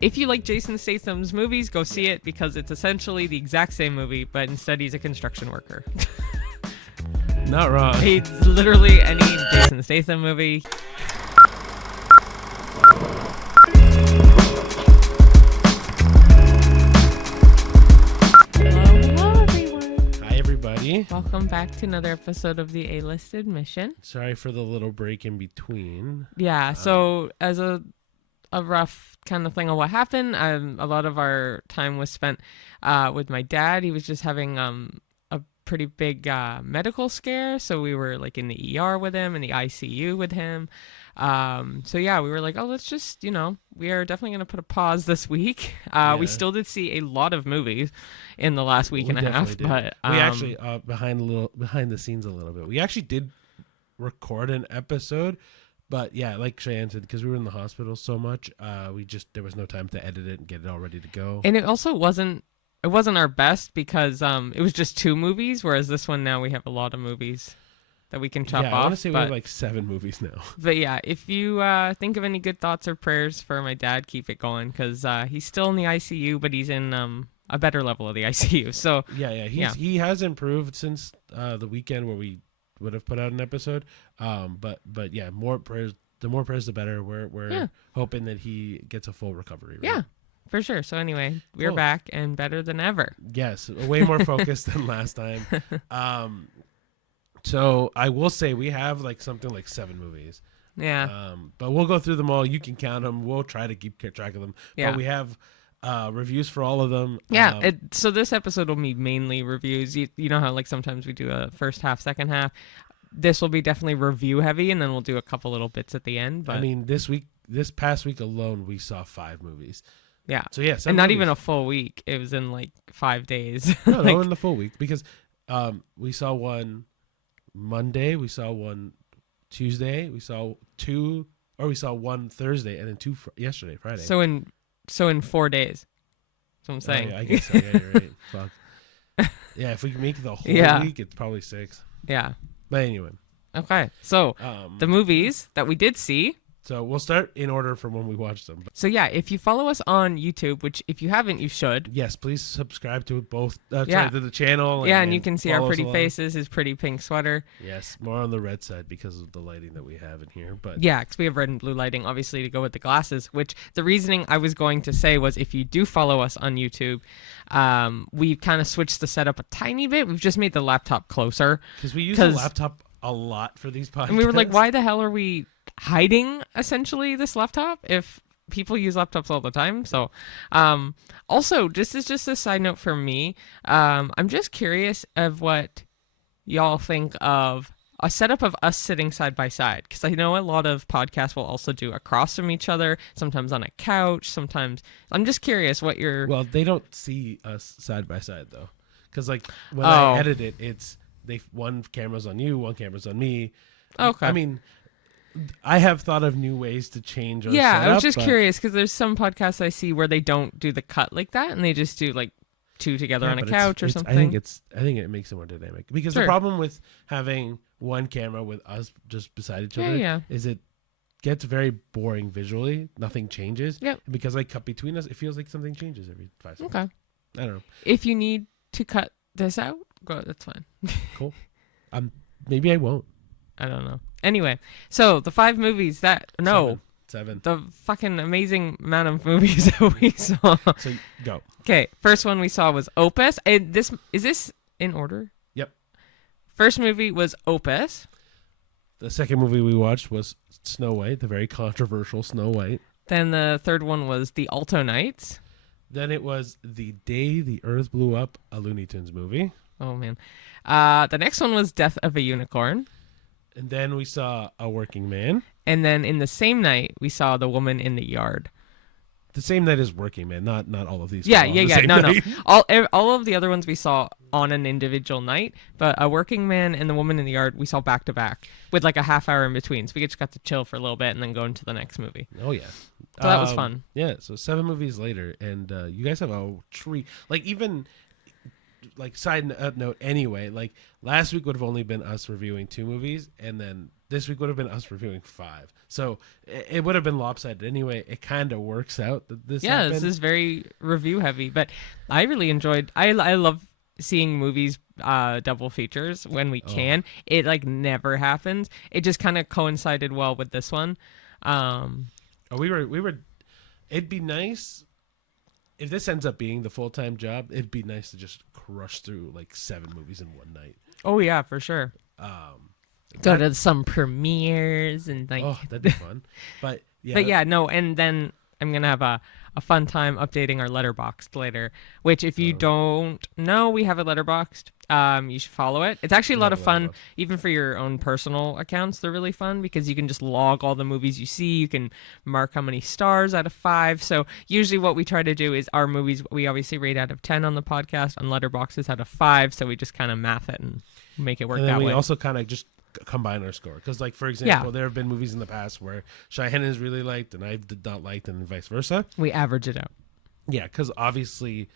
if you like Jason Statham's movies, go see it because it's essentially the exact same movie, but instead he's a construction worker. Not wrong. He's literally any Jason Statham movie. Hello, everyone. Hi, everybody. Welcome back to another episode of the A-List Admission. Sorry for the little break in between. Yeah, so as a rough kind of thing of what happened, a lot of our time was spent with my dad. He was just having a pretty big medical scare, so we were like in the ER with him, in the ICU with him. So yeah, we were like, oh, let's just, we are definitely going to put a pause this week. We still did see a lot of movies in the last week and a half, but we actually behind the scenes a little bit. We actually did record an episode, but yeah, like Cheyenne said, because we were in the hospital so much, there was no time to edit it and get it all ready to go. And it also wasn't our best because it was just 2 movies, whereas this one now we have a lot of movies that we can chop off. I want to say we have like 7 movies now. But yeah, if you think of any good thoughts or prayers for my dad, keep it going because he's still in the ICU, but he's in a better level of the ICU. So he has improved since the weekend where we would have put out an episode. But yeah, more prayers. The more prayers, the better. We're hoping that he gets a full recovery. Right? Yeah. For sure. So anyway, we're back and better than ever. Yes, way more focused than last time. So I will say we have something like 7 movies. Yeah. But we'll go through them all. You can count them. We'll try to keep track of them. Yeah. But we have reviews for all of them. Yeah. So this episode will be mainly reviews. You know how sometimes we do a first half, second half. This will be definitely review heavy, and then we'll do a couple little bits at the end. But I mean, this past week alone, we saw 5 movies. Yeah. So yeah, and not even a full week. It was in 5 days. No, in the full week because we saw one Monday, we saw one Tuesday, we saw one Thursday, and then 2 yesterday, Friday. So in 4 days. That's what I'm saying. Yeah, I guess so. Yeah, you're right. Fuck. Yeah, if we can make the whole week, it's probably 6. Yeah. But anyway. Okay. So the movies that we did see. So we'll start in order from when we watched them. So yeah, if you follow us on YouTube, which if you haven't, you should. Yes, please subscribe to both. To the channel. And you can see our pretty faces, his pretty pink sweater. Yes, more on the red side because of the lighting that we have in here. But yeah, because we have red and blue lighting, obviously, to go with the glasses. Which the reasoning I was going to say was, if you do follow us on YouTube, we've kind of switched the setup a tiny bit. We've just made the laptop closer because we use the laptop a lot for these podcasts. And we were like, why the hell are we hiding essentially this laptop if people use laptops all the time? So also this is just a side note for me. I'm just curious of what y'all think of a setup of us sitting side by side, because I know a lot of podcasts will also do across from each other, sometimes on a couch, sometimes. I'm just curious what you're... Well, they don't see us side by side though, because when I edit it, it's one camera's on you, one camera's on me. Okay. I mean, I have thought of new ways to change our setup, I was just curious because there's some podcasts I see where they don't do the cut like that, and they just do 2 together on a couch or something. I think it makes it more dynamic because the problem with having one camera with us just beside each other is it gets very boring visually. Nothing changes. Yep. And because I cut between us, it feels like something changes every 5 seconds. Okay. I don't know. If you need to cut this out, go. That's fine. Cool. Maybe I won't. I don't know. Anyway, so the 5 movies that... No. 7. The fucking amazing amount of movies that we saw. So, go. Okay, first one we saw was Opus. And is this in order? Yep. First movie was Opus. The second movie we watched was Snow White, the very controversial Snow White. Then the third one was the Alto Knights. Then it was The Day the Earth Blew Up, a Looney Tunes movie. Oh, man. The next one was Death of a Unicorn. And then we saw A Working Man. And then in the same night, we saw The Woman in the Yard. The same night as Working Man, not all of these. Yeah. No. All of the other ones we saw on an individual night, but A Working Man and The Woman in the Yard we saw back to back with a half hour in between. So we just got to chill for a little bit and then go into the next movie. Oh, yeah. So that was fun. Yeah, so 7 movies later, and you guys have a treat. like side note anyway, like last week would have only been us reviewing 2 movies, and then this week would have been us reviewing 5. So it would have been lopsided anyway. It kind of works out that this happened. This is very review heavy, but I really enjoyed. I love seeing movies double features when we can. It like never happens. It just kind of coincided well with this one. We were. It'd be nice if this ends up being the full-time job. It'd be nice to just crush through like 7 movies in one night. Oh yeah, for sure. Go to some premieres and like. Oh, that'd be fun. But yeah. But yeah, no, and then I'm gonna have a fun time updating our letterboxd later. Which, if you don't know, we have a letterboxd. You should follow it. It's actually a lot of fun, even for your own personal accounts. They're really fun because you can just log all the movies you see. You can mark how many stars out of 5. So usually, what we try to do is our movies we obviously rate out of 10 on the podcast. On Letterboxd out of 5. So we just kind of math it and make it work and then that way. We also kind of just combine our score because, like, for example, there have been movies in the past where Cheyenne has really liked and I did not like, and vice versa. We average it out. Yeah, because obviously,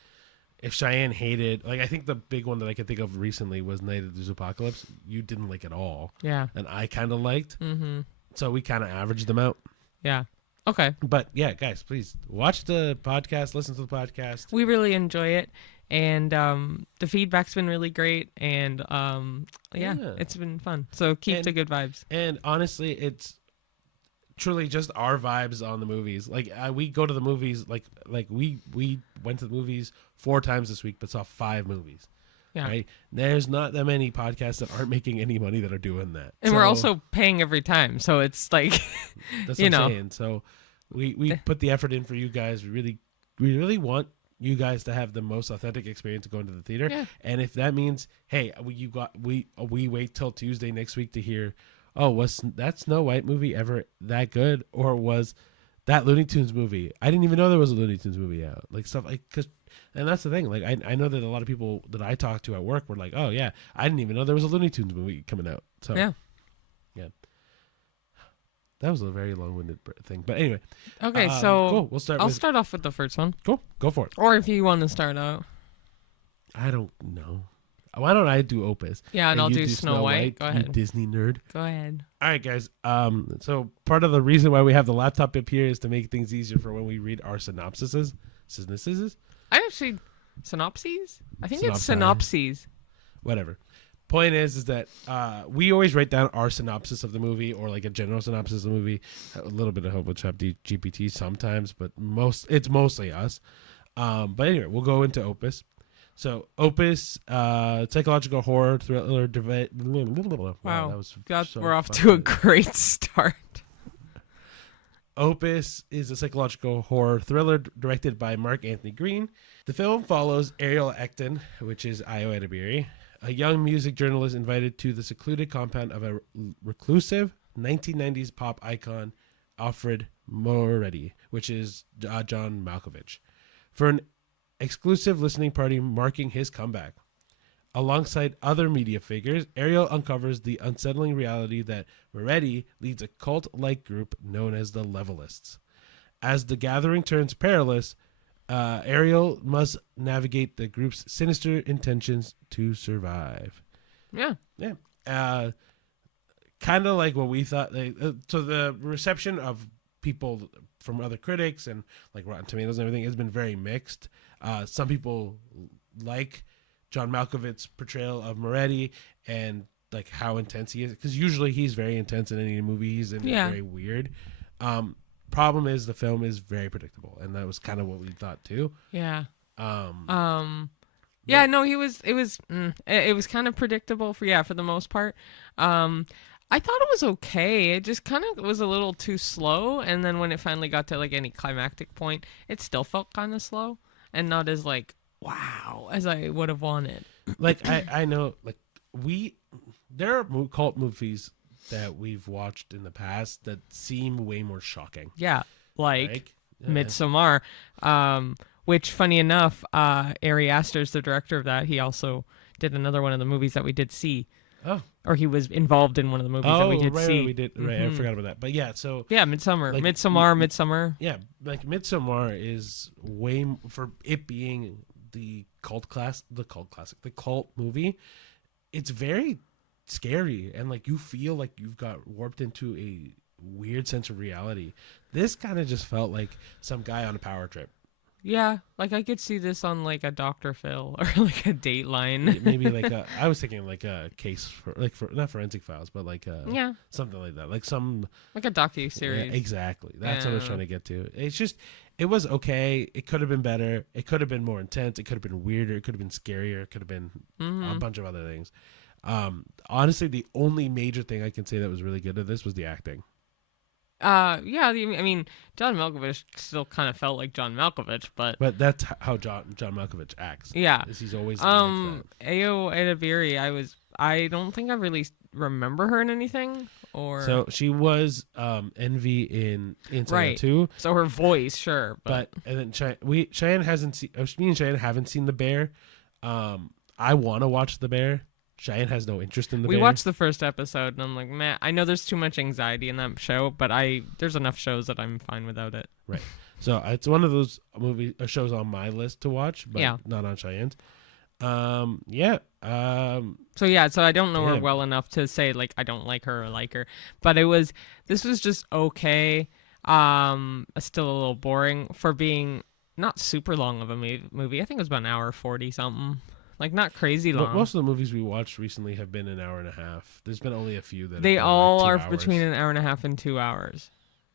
if Cheyenne hated, like, I think the big one that I can think of recently was Night of the Zoopocalypse. You didn't like at all. Yeah. And I kind of liked. Mm-hmm. So we kind of averaged them out. Yeah. Okay. But yeah, guys, please watch the podcast, listen to the podcast. We really enjoy it. And the feedback's been really great. And it's been fun. So keep the good vibes. And honestly, it's truly just our vibes on the movies. Like we go to the movies, like we went to the movies 4 times this week, but saw 5 movies. Yeah. Right. There's not that many podcasts that aren't making any money that are doing that. And we're also paying every time, so it's like that's what I'm saying. So we put the effort in for you guys. We really want you guys to have the most authentic experience of going to the theater. Yeah. And if that means, hey, we wait till Tuesday next week to hear, oh, was that Snow White movie ever that good, or was that Looney Tunes movie? I didn't even know there was a Looney Tunes movie out. Like stuff like and that's the thing. Like I know that a lot of people that I talk to at work were like, oh yeah, I didn't even know there was a Looney Tunes movie coming out. So yeah. That was a very long-winded thing, but anyway. Okay, so cool. I'll start off with the first one. Cool, go for it. Or if you want to start out, I don't know. Why don't I do Opus? Yeah, and I'll do Snow White. Go ahead, you Disney nerd. Go ahead. All right, guys. So part of the reason why we have the laptop up here is to make things easier for when we read our synopsises. Synopsises? Synopses? I think it's synopses. Whatever. Point is that we always write down our synopsis of the movie, or like a general synopsis of the movie. A little bit of help with ChatGPT sometimes, but it's mostly us. But anyway, we'll go into Opus. So Opus, psychological horror thriller. Wow, we're off to a great start. Opus is a psychological horror thriller directed by Mark Anthony Green. The film follows Ariel Ecton, which is Io Edebiri, a young music journalist invited to the secluded compound of a reclusive 1990s pop icon, Alfred Moretti, which is John Malkovich, for an exclusive listening party marking his comeback. Alongside other media figures, Ariel uncovers the unsettling reality that Moretti leads a cult-like group known as the Levelists. As the gathering turns perilous, Ariel must navigate the group's sinister intentions to survive. Yeah. Kind of like what we thought. So the reception of people from other critics and like Rotten Tomatoes and everything has been very mixed. Some people like John Malkovich's portrayal of Moretti and like how intense he is, because usually he's very intense in any movie he's in. Very weird. Problem is the film is very predictable, and that was kind of what we thought too. Yeah. No, it was kind of predictable for the most part. I thought it was okay. It just kind of was a little too slow, and then when it finally got to like any climactic point, it still felt kind of slow and not as like wow as I would have wanted. Like I know like there are cult movies that we've watched in the past that seem way more shocking. Yeah, like Midsommar, which funny enough, Ari Aster's the director of that. He also did another one of the movies that we did see. Oh. Or he was involved in one of the movies that we did see. Right, we did. Right, I forgot about that. But yeah, so Midsommar. Midsommar. Yeah, like Midsommar is way for it being the the cult movie, it's very scary, and like you feel like you've got warped into a weird sense of reality. This kind of just felt like some guy on a power trip. Yeah, like I could see this on like a Dr. Phil or like a Dateline. Maybe like I was thinking like a case for not forensic files, but like Yeah, something like that, like some like a docu-series. yeah, exactly. That's what I was trying to get to. It's just it was okay. It could have been better. It could have been more intense. It could have been weirder. It could have been scarier. It could have been a bunch of other things. Honestly, the only major thing I can say that was really good at this was the acting. Yeah, I mean, John Malkovich still kind of felt like John Malkovich, but That's how John Malkovich acts. yeah. Is he's always like that. Ayo Edebiri, I don't think I really remember her in anything, or So she was Envy in Inside Right. Out 2. so her voice, sure, But and then Cheyenne hasn't seen. Me and Cheyenne haven't seen The Bear. I want to watch The Bear. Cheyenne has no interest in The we Bear. watched the first episode, and I'm like, man, I know there's too much anxiety in that show, but there's enough shows that I'm fine without it. Right. So it's one of those shows on my list to watch, but Yeah. not on Cheyenne's. Yeah. So yeah, so I don't know her Damn. well enough to say like I don't like her or like her, but this was just okay. Still a little boring for being not super long of a movie. I think it was about an hour 40 something. Like not crazy long. Most of the movies we watched recently have been an hour and a half. There's been only a few that They have been all like are 2 hours. between an hour and a half and 2 hours.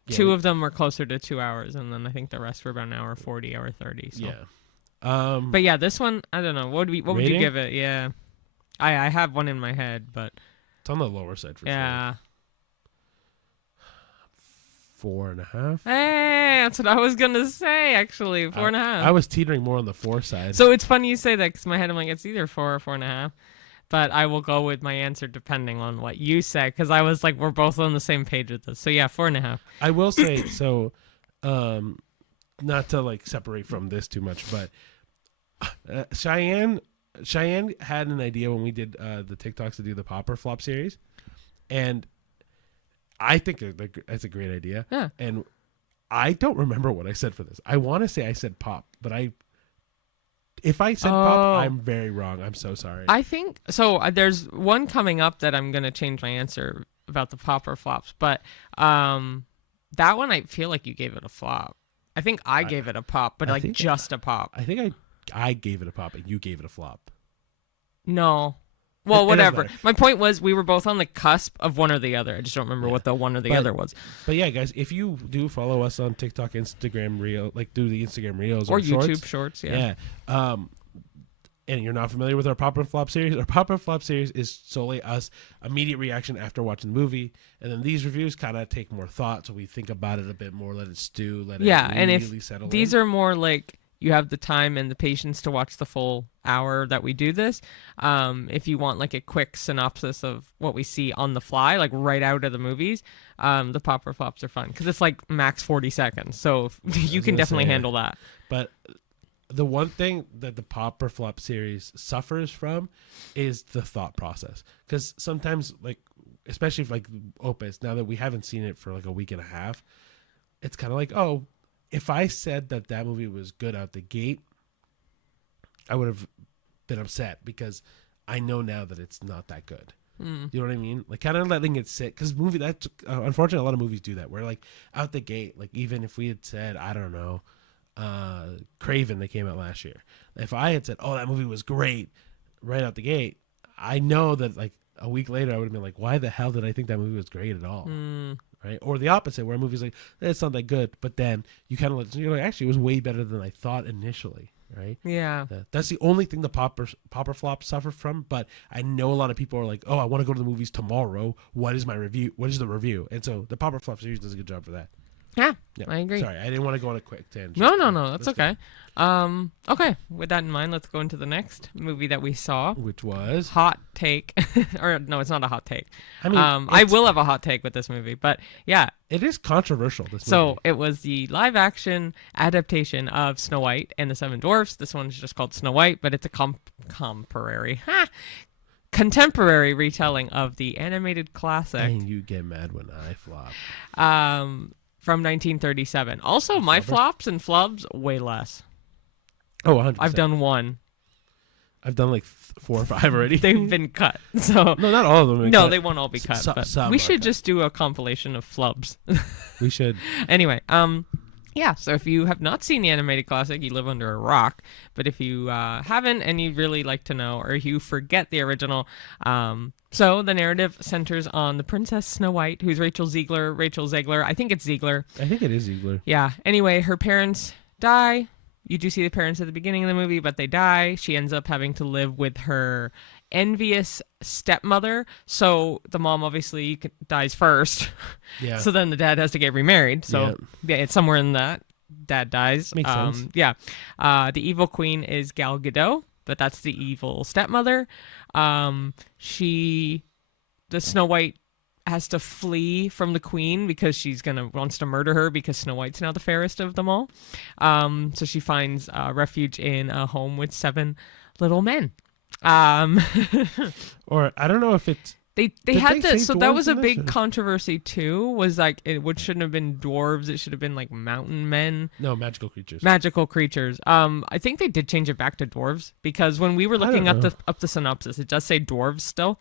Yeah, Two of them were closer to 2 hours, and then I think the rest were about an hour 40, hour 30. So. Yeah. But yeah, this one I don't know. What would you Rating? give it? Yeah, I have one in my head, but It's on the lower side for sure. yeah. 4.5. Hey, that's what I was gonna say. Actually, 4.5. I was teetering more on the 4 side. So it's funny you say that because my head I'm like it's either 4 or 4.5, but I will go with my answer depending on what you say because I was like we're both on the same page with this. So yeah, 4.5. I will say so. Not to like separate from this too much, but Cheyenne had an idea when we did the TikToks to do the Popper Flop series, and I think that's a great idea. Yeah. And I don't remember what I said for this. I want to say I said pop, but if I said pop, I'm very wrong. I'm so sorry. I think so. There's one coming up that I'm gonna change my answer about the pop or flops, but that one I feel like you gave it a flop. I think I gave it a pop, but like just a pop. I think I gave it a pop and you gave it a flop. No. Well, It doesn't whatever. matter. My point was we were both on the cusp of one or the other. I just don't remember what the one or the other was. But yeah, guys, if you do follow us on TikTok, Instagram Reel, like do the Instagram Reels Or shorts, YouTube shorts, yeah. And you're not familiar with our Pop and Flop series, our Pop and Flop series is solely us immediate reaction after watching the movie, and then these reviews kind of take more thought, so we think about it a bit more, let it stew, let it and really if settle these in. are more like you have the time and the patience to watch the full hour that we do this. If you want like a quick synopsis of what we see on the fly, like right out of the movies, the pop or flops are fun because it's like max 40 seconds. So you can definitely handle that. But the one thing that the Pop or Flop series suffers from is the thought process. Because sometimes, like, especially if, like, Opus, now that we haven't seen it for, like, a week and a half, it's kind of like, oh, if I said that movie was good out the gate, I would have been upset because I know now that it's not that good. You know what I mean? Like, kind of letting it sit. Because unfortunately, a lot of movies do that. Where, like, out the gate, like, even if we had said, I don't know, Craven that came out last year. If I had said, "Oh, that movie was great," right out the gate, I know that like a week later I would have been like, "Why the hell did I think that movie was great at all?" Right? Or the opposite, where a movie's like, "It's not that good," but then you kind of you're like, "Actually, it was way better than I thought initially." Right? Yeah. That's the only thing the popper flop suffer from. But I know a lot of people are like, "Oh, I want to go to the movies tomorrow. What is my review? What is the review?" And so the popper flop series does a good job for that. Yeah, I agree. Sorry, I didn't want to go on a quick tangent. No, that's okay. Okay, with that in mind, let's go into the next movie that we saw. Which was Hot take. Or no, it's not a hot take. I mean, I will have a hot take with this movie, but yeah. It is controversial, this movie. So it was the live action adaptation of Snow White and the Seven Dwarfs. This one's just called Snow White, but it's a contemporary retelling of the animated classic. And you get mad when I flop. From 1937. Also, my flops and flubs way less. Oh, 100%. I've done one. I've done like 4 or 5 already. They've been cut. So no, not all of them. no, they won't all be cut. But Some we are should cut. just do a compilation of flubs. We should. Anyway, yeah. So if you have not seen the animated classic, you live under a rock. But if you haven't and you'd really like to know, or you forget the original, so the narrative centers on the Princess Snow White, who's Rachel Zegler. I think it's Ziegler. I think it is Ziegler. Yeah. Anyway, her parents die. You do see the parents at the beginning of the movie, but they die. She ends up having to live with her envious stepmother. So the mom obviously dies first. Yeah. So then the dad has to get remarried. So yeah, it's somewhere in that. Dad dies. Makes sense. Yeah. The evil queen is Gal Gadot, but that's the evil stepmother. The Snow White has to flee from the queen because she's wants to murder her because Snow White's now the fairest of them all. So she finds refuge in a home with 7 little men. Or I don't know if it's they Did had they this, say so that dwarves was a in this, big or- controversy too. Was like it shouldn't have been dwarves; it should have been like mountain men, no magical creatures. magical creatures. I think they did change it back to dwarves because when we were looking don't know. up the synopsis, it does say dwarves still.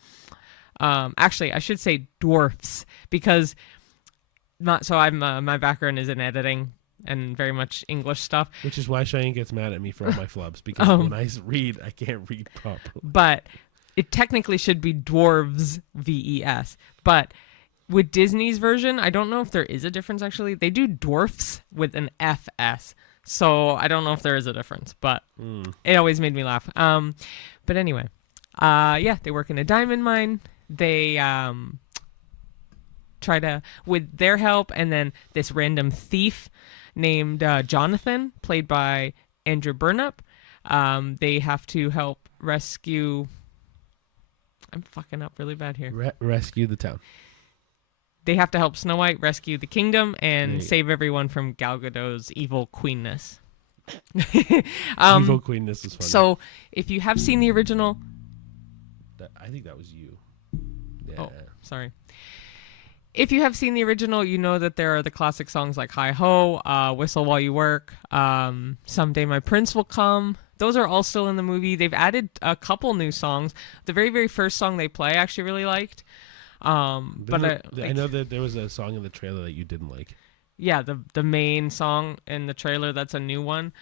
Actually, I should say dwarfs because my background is in editing and very much English stuff. Which is why Cheyenne gets mad at me for all my flubs because when I read, I can't read properly. But it technically should be dwarves, VES. But with Disney's version, I don't know if there is a difference actually. They do dwarfs with an FS. So I don't know if there is a difference, but it always made me laugh. But anyway, yeah, they work in a diamond mine. They try to, with their help, and then this random thief named Jonathan, played by Andrew Burnup, they have to help rescue. I'm fucking up really bad here. Rescue the town. They have to help Snow White rescue the kingdom and Yeah. save everyone from Gal Gadot's evil queenness. Evil Queenness is funny. So, if you have seen the original, I think that was you. Yeah. Oh. sorry. If you have seen the original, you know that there are the classic songs like Hi Ho, Whistle While You Work, Someday My Prince Will Come. Those are all still in the movie. They've added a couple new songs. The very, very first song they play I actually really liked. I know that there was a song in the trailer that you didn't like. Yeah, the main song in the trailer, that's a new one,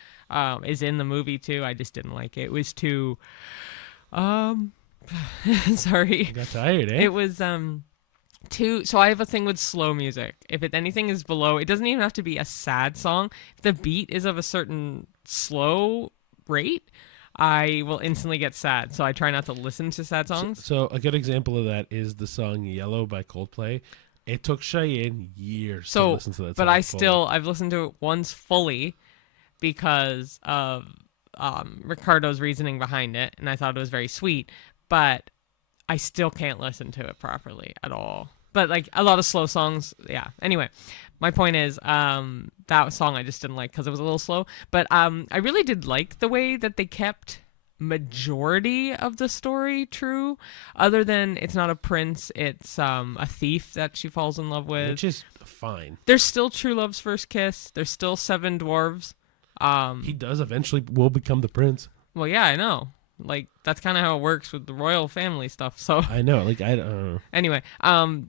is in the movie too. I just didn't like it. It was too sorry. I got tired, eh? It was too, so I have a thing with slow music. If anything is below, it doesn't even have to be a sad song. If the beat is of a certain slow rate, I will instantly get sad. So I try not to listen to sad songs. So a good example of that is the song Yellow by Coldplay. It took Cheyenne years to listen to that song. But fully. I've listened to it once fully because of Ricardo's reasoning behind it, and I thought it was very sweet, but I still can't listen to it properly at all. But like a lot of slow songs, yeah. Anyway, my point is that song I just didn't like because it was a little slow. But I really did like the way that they kept majority of the story true, other than it's not a prince, it's a thief that she falls in love with. Which is fine. There's still true love's first kiss. There's still 7 dwarves. He does eventually will become the prince. Well, yeah, I know. Like that's kind of how it works with the royal family stuff. So I know. Like I don't know. anyway,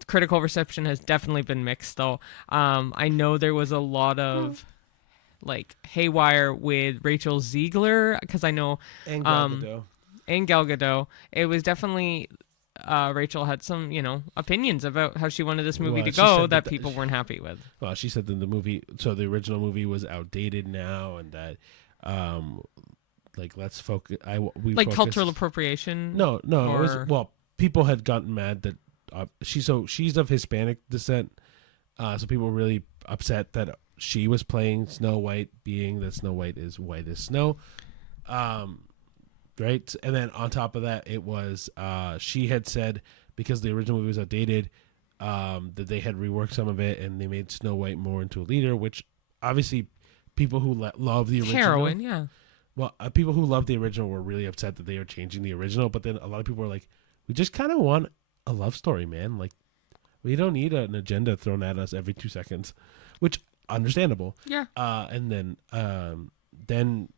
critical reception has definitely been mixed though. I know there was a lot of like haywire with Rachel Ziegler because I know And Gal Gadot. and Gal Gadot. It was definitely Rachel had some, opinions about how she wanted this movie Well, to she go said that that people weren't happy with. Well, she said that the movie, so the original movie was outdated now, and that, like, let's focus. Like cultural appropriation. No, it was, or- well, people had gotten mad that she's of Hispanic descent, so people were really upset that she was playing Snow White, being that Snow White is white as snow. Right, and then on top of that, it was she had said because the original movie was outdated, that they had reworked some of it and they made Snow White more into a leader, which obviously people who love the original, Heroine, yeah. well, people who love the original were really upset that they were changing the original. But then a lot of people were like, we just kind of want a love story, man. Like, we don't need an agenda thrown at us every 2 seconds, which understandable. Yeah. And then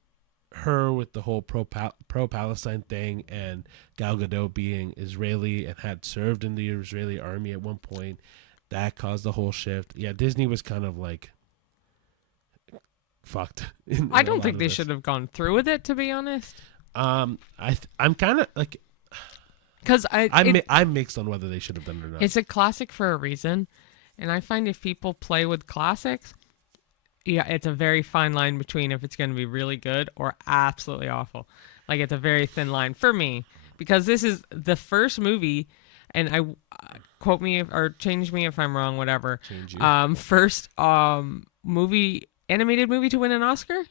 her with the whole pro Palestine thing, and Gal Gadot being Israeli and had served in the Israeli army at one point, that caused the whole shift. Yeah, Disney was kind of like fucked. I don't think they should have gone through with it, to be honest. I'm kind of like, because I'm mixed on whether they should have done it or not. It's a classic for a reason, and I find if people play with classics, yeah, it's a very fine line between if it's going to be really good or absolutely awful. Like, it's a very thin line for me, because this is the first movie, and I quote me or change me if I'm wrong, whatever. Change you. First animated movie to win an Oscar,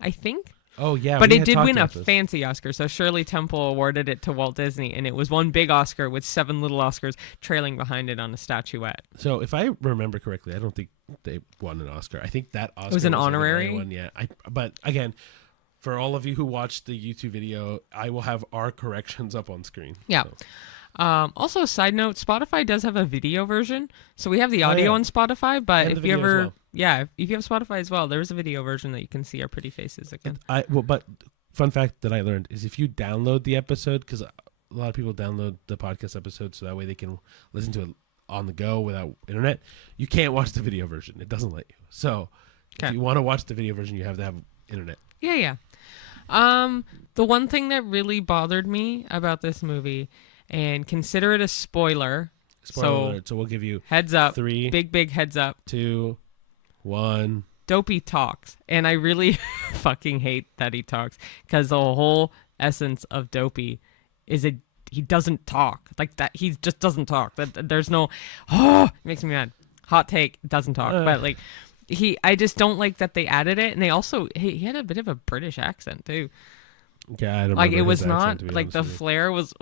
I think. Oh yeah, but it did win a fancy Oscar. So Shirley Temple awarded it to Walt Disney, and it was one big Oscar with 7 little Oscars trailing behind it on a statuette. So if I remember correctly, I don't think they won an Oscar. I think that Oscar was an honorary one. Yeah, but again, for all of you who watched the YouTube video, I will have our corrections up on screen. Yeah. So. Also, a side note, Spotify does have a video version. So we have the audio on Spotify, but if you ever, if you have Spotify as well, there's a video version that you can see our pretty faces again. But fun fact that I learned is if you download the episode, because a lot of people download the podcast episode so that way they can listen to it on the go without internet, you can't watch the video version. It doesn't let you. So if you want to watch the video version, you have to have internet. Yeah. The one thing that really bothered me about this movie, and consider it a spoiler. Spoiler alert. So we'll give you heads up. 3, big heads up. 2, 1. Dopey talks, and I really fucking hate that he talks, because the whole essence of Dopey is he doesn't talk like that. He just doesn't talk. That there's no it makes me mad. Hot take, doesn't talk, but like I just don't like that they added it, and they also he had a bit of a British accent too. Yeah, I don't like it was accent, not like the flair was.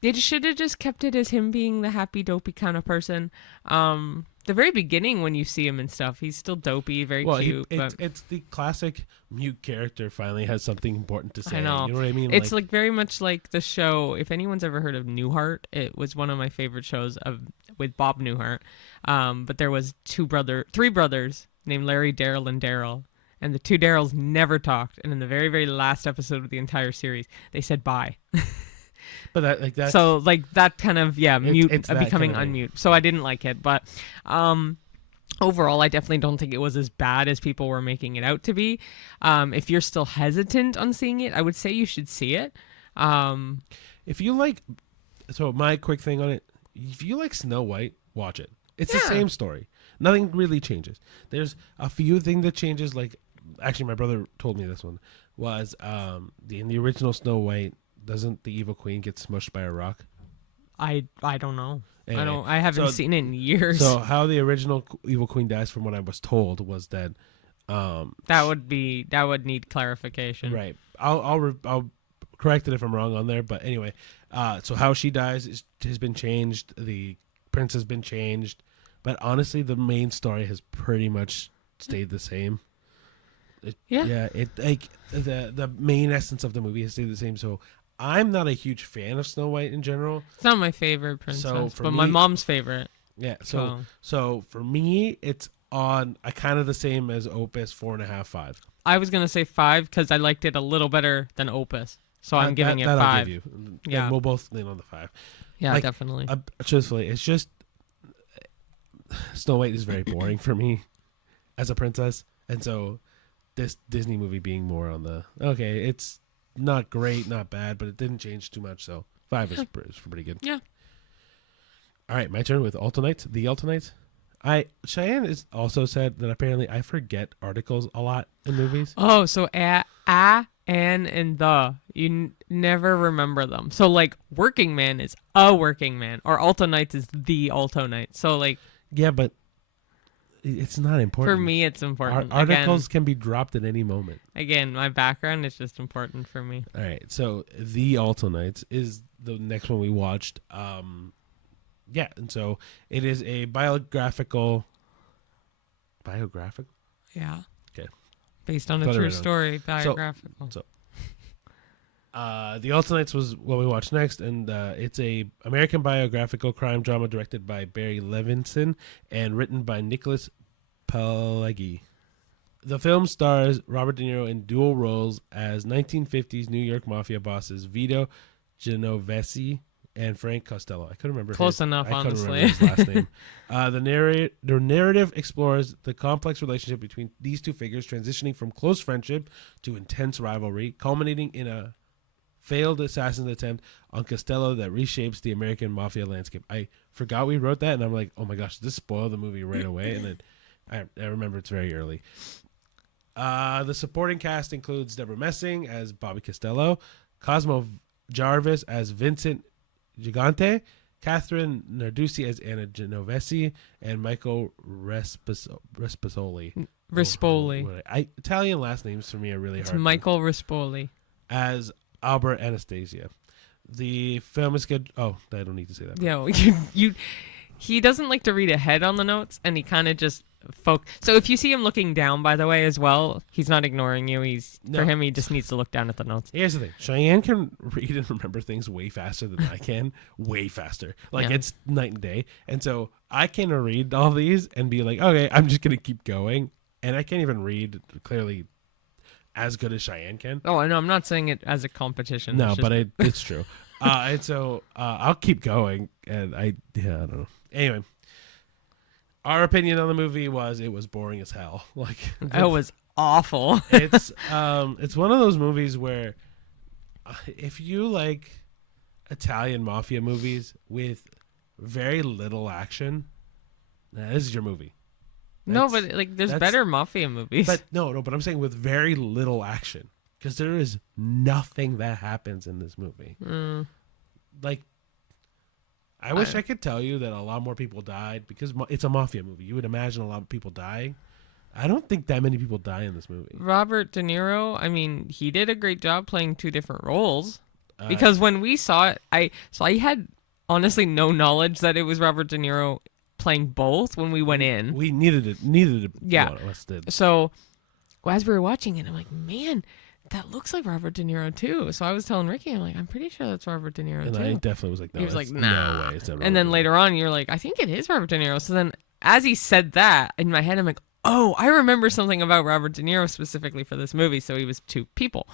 They should have just kept it as him being the happy, dopey kind of person. The very beginning, when you see him and stuff, he's still dopey, very cute. It's the classic mute character finally has something important to say. I know. You know what I mean? It's like very much like the show. If anyone's ever heard of Newhart, it was one of my favorite shows with Bob Newhart. But there was 3 brothers named Larry, Daryl, and Daryl. And the 2 Daryls never talked. And in the very, very last episode of the entire series, they said bye. But that kind of mute becoming kind of unmute. So I didn't like it, but overall, I definitely don't think it was as bad as people were making it out to be. If you're still hesitant on seeing it, I would say you should see it. If you like, so my quick thing on it, if you like Snow White, watch it. It's the same story. Nothing really changes. There's a few things that changes. Like, actually, my brother told me this one was in the original Snow White. Doesn't the evil queen get smushed by a rock? I don't know. Anyway, I haven't seen it in years. So how the original evil queen dies, from what I was told, was that that would need clarification. Right. I'll correct it if I'm wrong on there. But anyway, so how she dies has been changed. The prince has been changed. But honestly, the main story has pretty much stayed the same. It like the main essence of the movie has stayed the same. So I'm not a huge fan of Snow White in general. It's not my favorite princess, but my mom's favorite. Yeah. So for me, it's on kind of the same as Opus, 4.5, 5. I was gonna say 5 because I liked it a little better than Opus, so I'm giving it 5. I'll give you. Yeah, we'll both lean on the 5. Yeah, definitely. Truthfully, it's just Snow White is very boring for me as a princess, and so this Disney movie being more on the it's not great, not bad, but it didn't change too much, so 5 is pretty good. Yeah. All right, my turn with Alto Knights. The Alto Knights. Cheyenne has also said that apparently I forget articles a lot in movies. Oh, so an, and the. You never remember them. So like working man is a working man, or Alto Knights is the Alto Knight. So like. Yeah, but it's not important. For me, it's important. Articles can be dropped at any moment. Again, my background is just important for me. All right, so the Alto Knights is the next one we watched. Yeah, and so it is a biographical. Biographical? Yeah. Okay. Based on a true story, biographical. So the Alto Knights was what we watched next, and it's a American biographical crime drama directed by Barry Levinson and written by Nicholas Pileggi. The film stars Robert De Niro in dual roles as 1950s New York mafia bosses Vito Genovese and Frank Costello. I couldn't remember. Close enough, I couldn't honestly. remember his last name. The narrative explores the complex relationship between these two figures, transitioning from close friendship to intense rivalry, culminating in a failed assassin's attempt on Costello that reshapes the American mafia landscape. I forgot we wrote that, and I'm like, oh my gosh, this spoiled the movie right away. And then I remember it's very early. The supporting cast includes Deborah Messing as Bobby Costello, Cosmo Jarvis as Vincent Gigante, Catherine Narducci as Anna Genovese, and Michael Rispoli. Italian last names for me are really It's hard. Michael Rispoli. As Albert Anastasia. The film is good. Oh, I don't need to say that. Yeah, he doesn't like to read ahead on the notes, and he kind of just So if you see him looking down, by the way, as well, he's not ignoring you. For him, he just needs to look down at the notes. Here's the thing: Cheyenne can read and remember things way faster than I can. Way faster. Like it's night and day. And so I can read all these and be like, okay, I'm just gonna keep going, and I can't even read clearly as good as Cheyenne can. Oh, I know. I'm not saying it as a competition. No, but it's true. And so I'll keep going, and I don't know. Anyway, our opinion on the movie was it was boring as hell. Like it was awful. It's one of those movies where if you like Italian mafia movies with very little action, this is your movie. No, but like there's better mafia movies. But but I'm saying with very little action, because there is nothing that happens in this movie. Like, I wish I could tell you that a lot more people died because it's a mafia movie. You would imagine a lot of people dying. I don't think that many people die in this movie. Robert De Niro, I mean, he did a great job playing two different roles. Because when we saw it, I had honestly no knowledge that it was Robert De Niro playing both when we went in. We needed it. Yeah. One of us did. So as we were watching it, I'm like, man, that looks like Robert De Niro too. So I was telling Ricky, I'm like, I'm pretty sure that's Robert De Niro and too. I definitely was like, no. He was like, nah. No way. It's not Robert and then De Niro. later on, you're like, I think it is Robert De Niro. So then as he said that, in my head, I'm like, oh, I remember something about Robert De Niro specifically for this movie. So he was two people.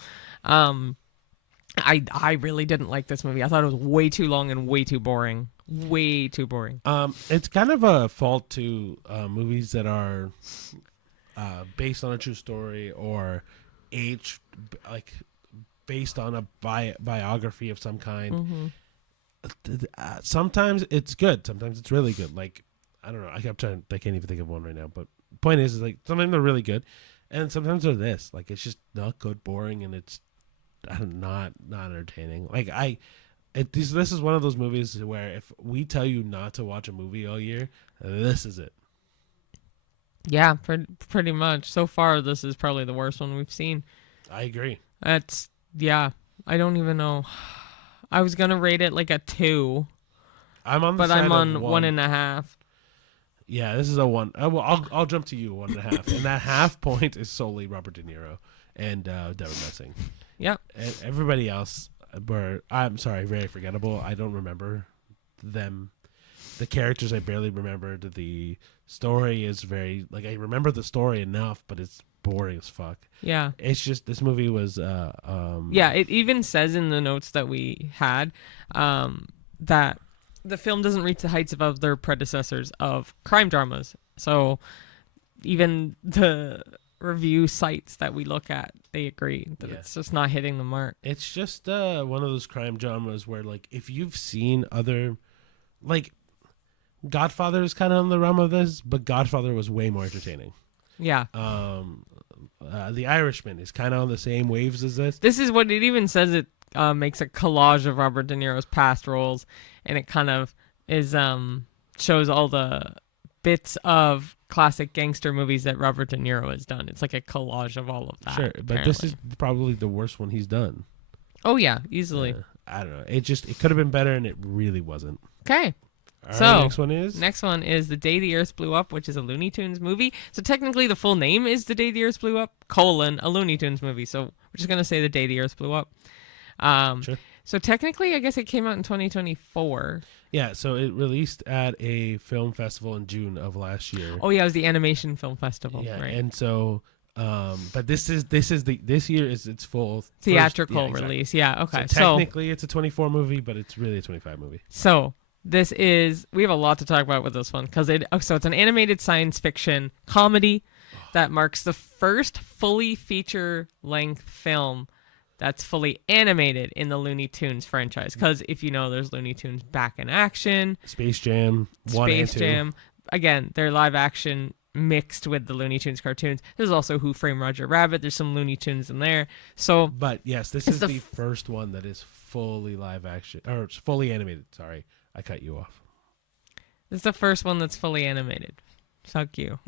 I really didn't like this movie. I thought it was way too long and way too boring. Way too boring. It's kind of a fault to movies that are based on a true story or based on a biography of some kind. Sometimes it's good. Sometimes it's really good. Like, I don't know. I can't even think of one right now. But point is like sometimes they're really good, and sometimes they're this. Like, it's just not good, boring, and it's not entertaining. Like this is one of those movies where if we tell you not to watch a movie all year, this is it. Yeah, pretty much. So far, this is probably the worst one we've seen. I agree. I don't even know. I was gonna rate it like a 2. I'm on, but I'm on 1.5. Yeah, this is a 1. I'll jump to you 1.5, and that half point is solely Robert De Niro and Deborah Messing. Yep. And everybody else I'm sorry, very forgettable. I don't remember them. The characters I barely remembered. The story is very I remember the story enough, but it's boring as fuck. Yeah. It's just this movie was yeah, it even says in the notes that we had that the film doesn't reach the heights of other predecessors of crime dramas. So even the review sites that we look at, they agree that it's just not hitting the mark. It's just one of those crime dramas where if you've seen other Godfather is kind of in the realm of this, but Godfather was way more entertaining. Yeah. The Irishman is kind of on the same waves as this. This is what it even says. It makes a collage of Robert De Niro's past roles, and it kind of is shows all the bits of classic gangster movies that Robert De Niro has done. It's like a collage of all of that. Sure, apparently. But this is probably the worst one he's done. Oh yeah, easily. I don't know. It could have been better, and it really wasn't. Okay. All so right, next one is The Day the Earth Blew Up, which is a Looney Tunes movie. So technically the full name is The Day the Earth Blew Up, a Looney Tunes movie. So we're just going to say The Day the Earth Blew Up. Sure. So technically, I guess it came out in 2024. Yeah, so it released at a film festival in June of last year. Oh yeah, it was the Animation Film Festival. Yeah, right. and so But this year is its full theatrical exactly. release. Yeah, okay. So technically it's a 24 movie, but it's really a 25 movie. So we have a lot to talk about with this one because it's an animated science fiction comedy that marks the first fully feature length film that's fully animated in the Looney Tunes franchise. Because if you know, there's Looney Tunes Back in Action, Space Jam 1 and 2. Space Jam. Again, they're live action mixed with the Looney Tunes cartoons. There's also Who Framed Roger Rabbit. There's some Looney Tunes in there. But yes, this is the first one that is fully live action, or it's fully animated. Sorry, I cut you off. This is the first one that's fully animated. Fuck you.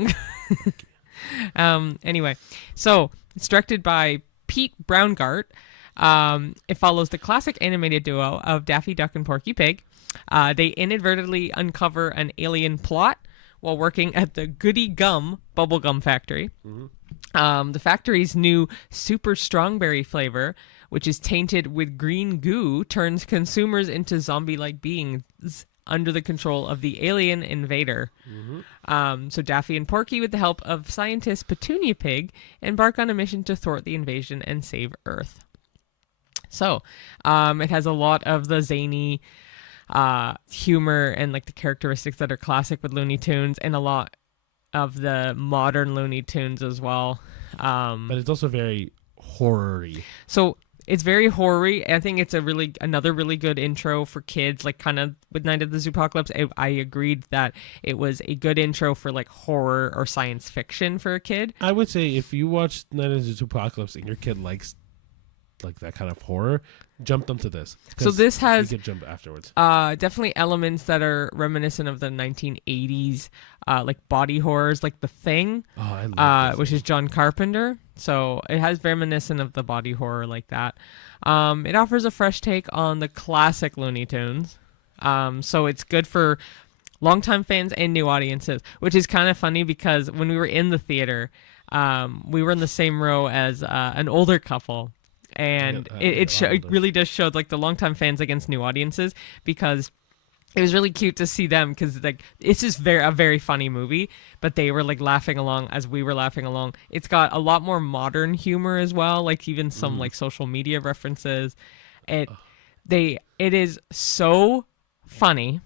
Anyway, so it's directed by Pete Browngardt. It follows the classic animated duo of Daffy Duck and Porky Pig. They inadvertently uncover an alien plot while working at the Goody Gum bubblegum factory. Mm-hmm. The factory's new super strongberry flavor, which is tainted with green goo, turns consumers into zombie-like beings under the control of the alien invader. Mm-hmm. So Daffy and Porky, with the help of scientist Petunia Pig, embark on a mission to thwart the invasion and save Earth. So it has a lot of the zany humor and like the characteristics that are classic with Looney Tunes, and a lot of the modern Looney Tunes as well. But it's also very horror-y. So it's very horror-y. I think it's another really good intro for kids, like kind of with Night of the Zoopocalypse. I agreed that it was a good intro for like horror or science fiction for a kid. I would say if you watch Night of the Zoopocalypse and your kid likes like that kind of horror, jump them to this. So this has you could jump afterwards. Definitely elements that are reminiscent of the 1980s, like body horrors, like The Thing, which is John Carpenter. So it has reminiscent of the body horror like that. It offers a fresh take on the classic Looney Tunes. So it's good for longtime fans and new audiences, which is kind of funny because when we were in the theater, we were in the same row as an older couple. And it really does show like the longtime fans against new audiences, because it was really cute to see them, because like it's just a very funny movie, but they were like laughing along as we were laughing along. It's got a lot more modern humor as well, like even some like social media references. It is so funny.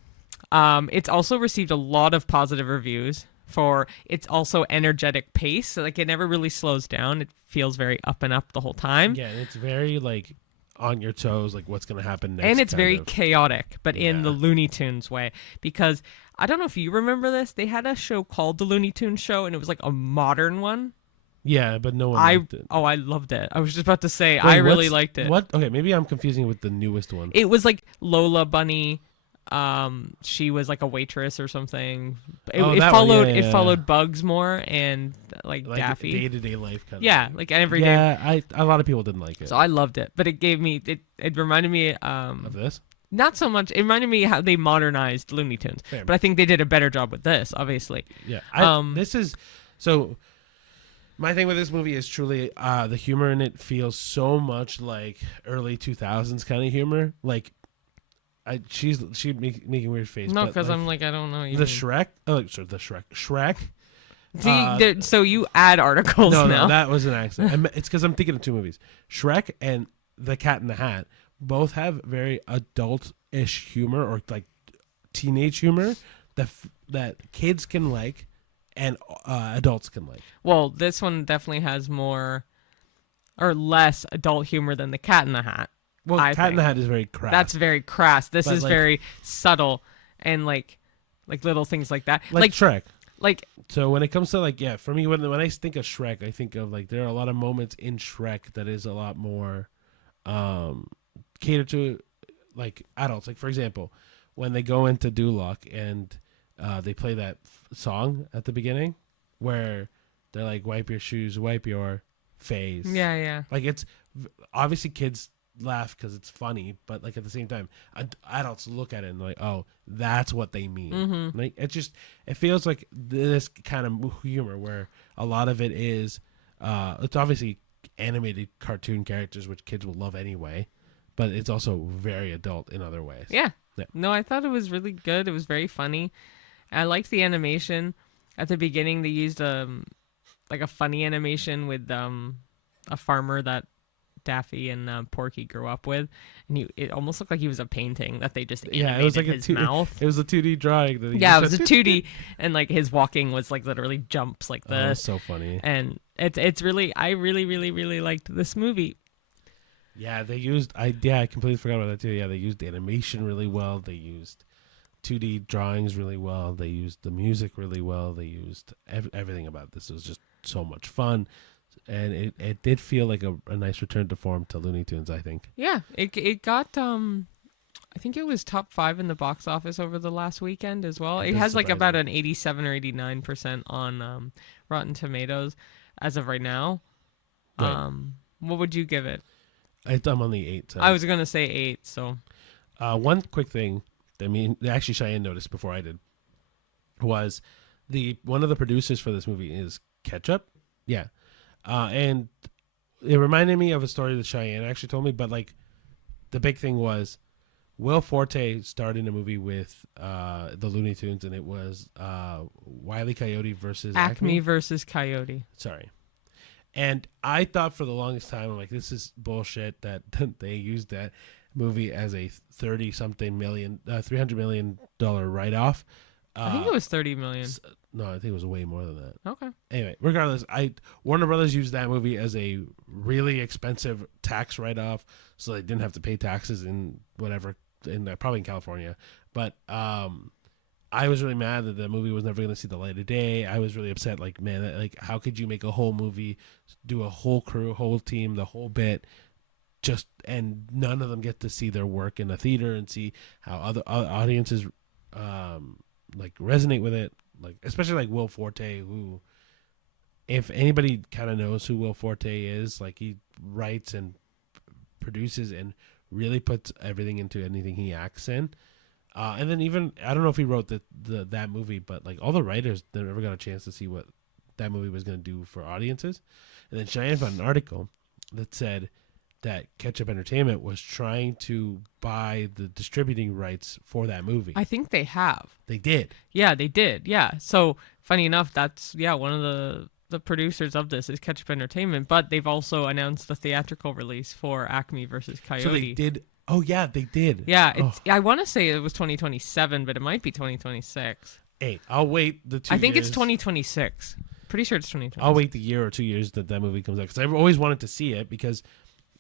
It's also received a lot of positive reviews for its also energetic pace. So like it never really slows down. It feels very up and up the whole time. Yeah, it's very like on your toes, like what's going to happen next. And it's very chaotic, but in the Looney Tunes way. Because I don't know if you remember this, they had a show called The Looney Tunes Show, and it was like a modern one. Yeah, but no one liked it. Oh, I loved it. I was just about to say, I really liked it. What? Okay, maybe I'm confusing it with the newest one. It was like Lola Bunny. She was like a waitress or something. It followed Bugs more and like Daffy. Day-to-day life kind of thing. Like every day. Yeah, a lot of people didn't like it. So I loved it, but it reminded me of this. Not so much. It reminded me how they modernized Looney Tunes, Fair. But I think they did a better job with this, obviously. Yeah. My thing with this movie is truly the humor in it feels so much like early 2000s kind of humor. Like, she's making weird face. No, because I'm like, I don't know. Shrek. Shrek. See, so you add articles now. No, that was an accident. It's because I'm thinking of two movies. Shrek and The Cat in the Hat both have very adult-ish humor, or like teenage humor that kids can like and adults can like. Well, this one definitely has more or less adult humor than The Cat in the Hat. Well, Cat in the Hat is very crass. That's very crass. This is very subtle and like little things like that. Like Shrek. Like, so when it comes to for me, when I think of Shrek, I think of there are a lot of moments in Shrek that is a lot more catered to adults. Like, for example, when they go into Duloc and they play that song at the beginning where they're like, wipe your shoes, wipe your face. Yeah. Like, it's obviously kids laugh because it's funny, but at the same time adults look at it and like, oh, that's what they mean. Mm-hmm. Like, it feels like this kind of humor where a lot of it is it's obviously animated cartoon characters, which kids will love anyway, but it's also very adult in other ways. Yeah. No, I thought it was really good. It was very funny. I liked the animation. At the beginning they used like a funny animation with a farmer that Daffy and Porky grew up with, and it almost looked like he was a painting that they just Yeah, it was animated like his mouth. It was a 2D drawing. That he Yeah, it just was a went, 2D, and like his walking was like literally jumps like oh, it was this, so funny. and it's really I really liked this movie. Yeah, they used I completely forgot about that too. Yeah, they used the animation really well. They used 2D drawings really well. They used the music really well. They used everything about this. It was just so much fun, and it did feel like a nice return to form to Looney Tunes, I think. Yeah, it got I think it was top 5 in the box office over the last weekend as well. It It does has like surprise about me. an 87 or 89% on Rotten Tomatoes as of right now. Right. What would you give it? I'm on the 8. So. I was gonna say 8. So One quick thing that actually Cheyenne noticed before I did was one of the producers for this movie is Ketchup. Yeah. And it reminded me of a story that Cheyenne actually told me, but like the big thing was Will Forte starred in a movie with the Looney Tunes, and it was Wile E. Coyote versus Acme versus Coyote. Sorry. And I thought for the longest time, I'm like, this is bullshit that they used that movie as a $300 million write-off. I think it was 30 million. No, I think it was way more than that. Okay. Anyway, regardless, Warner Brothers used that movie as a really expensive tax write-off, so they didn't have to pay taxes in whatever, probably in California. But I was really mad that the movie was never going to see the light of day. I was really upset. Like, man, like how could you make a whole movie, do a whole crew, whole team, the whole bit, and none of them get to see their work in a theater and see how other audiences like resonate with it. Like especially like Will Forte, who, if anybody kind of knows who Will Forte is, like he writes and produces and really puts everything into anything he acts in. And then even I don't know if he wrote that movie, but like all the writers never got a chance to see what that movie was going to do for audiences. And then Cheyenne found an article that said that Ketchup Entertainment was trying to buy the distributing rights for that movie. I think they have. They did. Yeah, they did. Yeah. So funny enough, that's one of the producers of this is Ketchup Entertainment, but they've also announced the theatrical release for Acme versus Coyote. So they did. Oh yeah, they did. Yeah, I want to say it was 2027, but it might be 2026. Hey, I'll wait the 2 I think years. it's 2026. Pretty sure it's 2026. I'll wait the year or 2 years that movie comes out because I've always wanted to see it because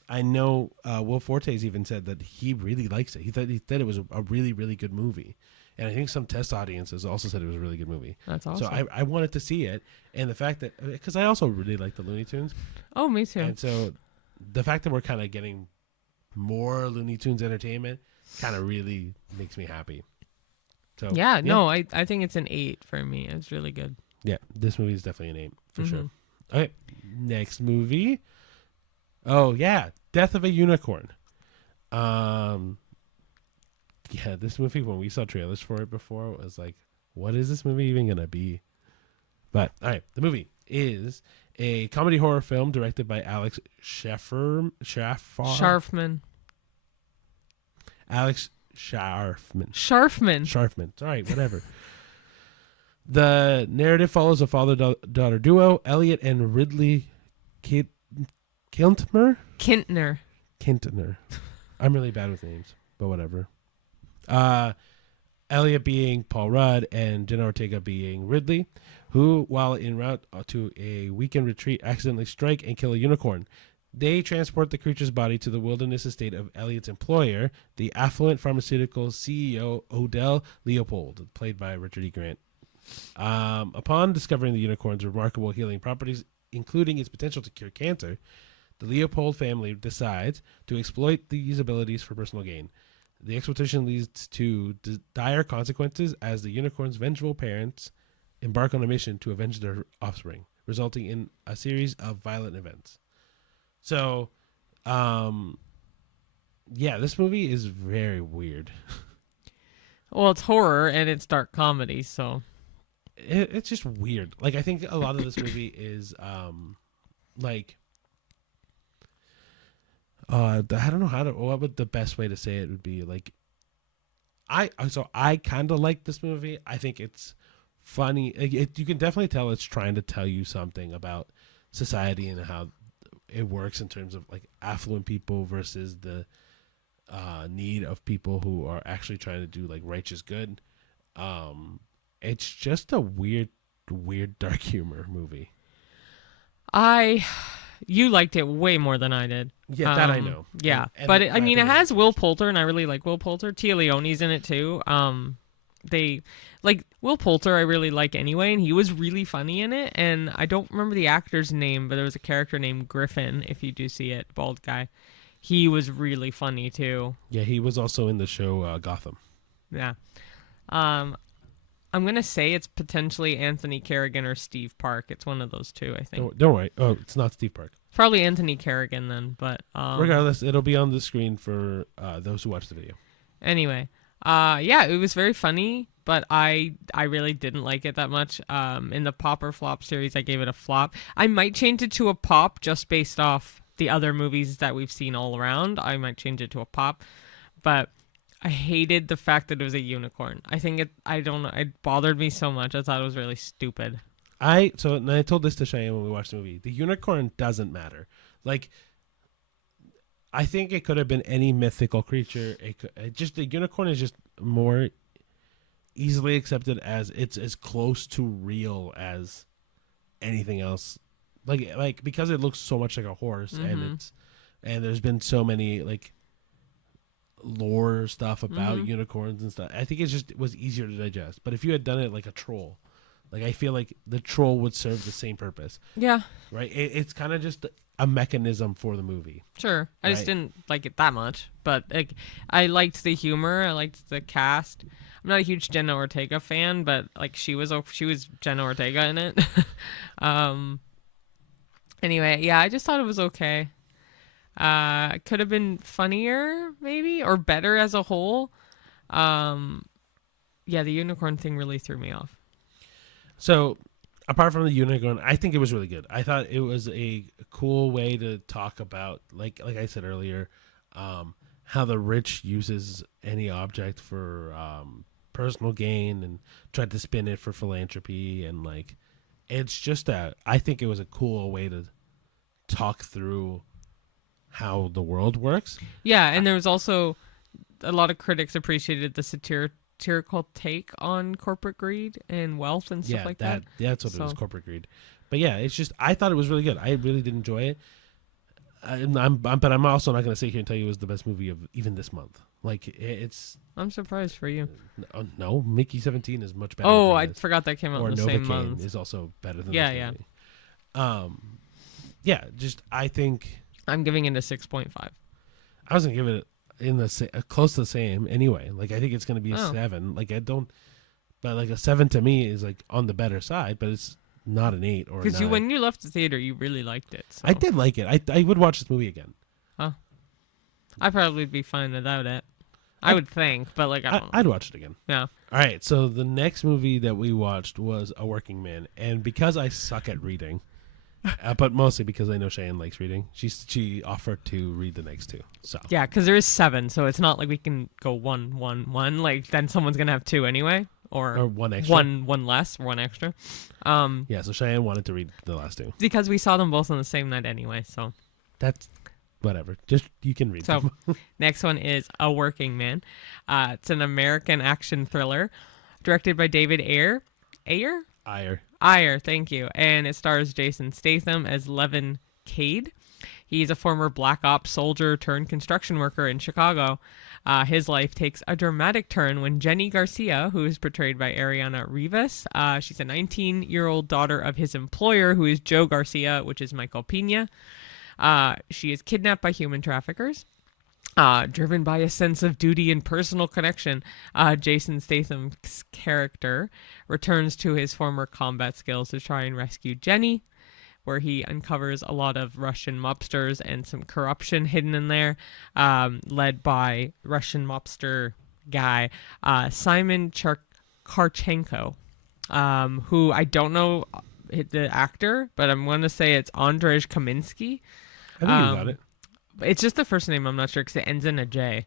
I know Will Forte's even said that he really likes it. He thought it was a really, really good movie. And I think some test audiences also said it was a really good movie. That's awesome. So I wanted to see it. And the fact that, because I also really like the Looney Tunes. Oh, me too. And so the fact that we're kind of getting more Looney Tunes entertainment kind of really makes me happy. So yeah, no, I think it's an 8 for me. It's really good. Yeah, this movie is definitely an 8 for sure. Okay, next movie. Oh yeah, Death of a Unicorn. Yeah, this movie, when we saw trailers for it before, it was like, what is this movie even gonna be? But all right, the movie is a comedy horror film directed by Alex Sharfman. Alex Sharfman. Sorry, whatever. The narrative follows a father-daughter duo, Elliot and Ridley Kintner. I'm really bad with names, but whatever. Elliot being Paul Rudd and Jenna Ortega being Ridley, who, while en route to a weekend retreat, accidentally strike and kill a unicorn. They transport the creature's body to the wilderness estate of Elliot's employer, the affluent pharmaceutical CEO Odell Leopold, played by Richard E. Grant. Upon discovering the unicorn's remarkable healing properties, including its potential to cure cancer, the Leopold family decides to exploit these abilities for personal gain. The exploitation leads to dire consequences as the unicorn's vengeful parents embark on a mission to avenge their offspring, resulting in a series of violent events. So, yeah, this movie is very weird. Well, it's horror and it's dark comedy, so it's just weird. Like, I think a lot of this movie is like, I don't know what would the best way to say it would be. Like, I kind of like this movie. I think it's funny. You can definitely tell it's trying to tell you something about society and how it works in terms of like affluent people versus the need of people who are actually trying to do like righteous good. It's just a weird dark humor movie. You liked it way more than I did. Yeah, that I know. Yeah, And but my I mean, it opinion has is Will Poulter, and I really like Will Poulter. Tia Leone's in it too. They like Will Poulter. I really like anyway, and he was really funny in it. And I don't remember the actor's name, but there was a character named Griffin. If you do see it, bald guy, he was really funny too. Yeah, he was also in the show Gotham. Yeah. I'm gonna say it's potentially Anthony Carrigan or Steve Park. It's one of those two, I think. Don't worry. Oh, it's not Steve Park. Probably Anthony Carrigan then, but Regardless, it'll be on the screen for those who watch the video. Anyway, yeah, it was very funny, but I really didn't like it that much. In the pop or flop series, I gave it a flop. I might change it to a pop just based off the other movies that we've seen all around. I might change it to a pop, but I hated the fact that it was a unicorn. I don't know, it bothered me so much. I thought it was really stupid. And I told this to Cheyenne when we watched the movie. The unicorn doesn't matter. Like, I think it could have been any mythical creature. The unicorn is just more easily accepted as it's as close to real as anything else. Like because it looks so much like a horse, and there's been so many like lore stuff about unicorns and stuff. I think it was easier to digest. But if you had done it like a troll, like I feel like the troll would serve the same purpose. Yeah. Right? It's kind of just a mechanism for the movie. Sure. I just didn't like it that much. But like, I liked the humor. I liked the cast. I'm not a huge Jenna Ortega fan, but like she was Jenna Ortega in it. Anyway, yeah, I just thought it was okay. Could have been funnier maybe or better as a whole. Yeah, the unicorn thing really threw me off. So apart from the unicorn, I think it was really good. I thought it was a cool way to talk about, like I said earlier, how the rich uses any object for personal gain and tried to spin it for philanthropy. And like, it's just I think it was a cool way to talk through how the world works. Yeah, and there was also a lot of critics appreciated the satirical take on corporate greed and wealth and stuff like that. That's what it was, corporate greed. But yeah, it's just, I thought it was really good. I really did enjoy it. But I'm also not going to sit here and tell you it was the best movie of even this month. Like, it's... I'm surprised for you. No, Mickey 17 is much better. Oh, I forgot that came out in the same Novocaine month. is also better than this movie. Yeah, just, I think... I'm giving it a 6.5. I was going to give it in the close to the same anyway. Like, I think it's going to be a 7. Like, but like a 7 to me is like on the better side, but it's not an 8 or a 9. Because when you left the theater, you really liked it. So. I did like it. I would watch this movie again. Huh. I'd probably be fine without it. I would think, but like, I don't know. I'd watch it again. Yeah. All right, so the next movie that we watched was A Working Man. And because I suck at reading, but mostly because I know Cheyenne likes reading, she offered to read the next two. So yeah, because there is 7, so it's not like we can go 1, 1, 1. Like, then someone's going to have 2 anyway. Or 1 extra. One less, 1 extra. Yeah, so Cheyenne wanted to read the last 2. Because we saw them both on the same night anyway, so. That's whatever. Just, you can read them. Next one is A Working Man. It's an American action thriller directed by David Ayer. Ayer, thank you. And it stars Jason Statham as Levin Cade. He's a former black ops soldier turned construction worker in Chicago. His life takes a dramatic turn when Jenny Garcia, who is portrayed by Ariana Rivas, she's a 19-year-old daughter of his employer, who is Joe Garcia, which is Michael Pena. She is kidnapped by human traffickers. Driven by a sense of duty and personal connection, Jason Statham's character returns to his former combat skills to try and rescue Jenny, where he uncovers a lot of Russian mobsters and some corruption hidden in there, led by Russian mobster guy Simon Kharchenko, who I don't know the actor, but I'm going to say it's Andrzej Kamiński. I think you got it. It's just the first name I'm not sure because it ends in a J.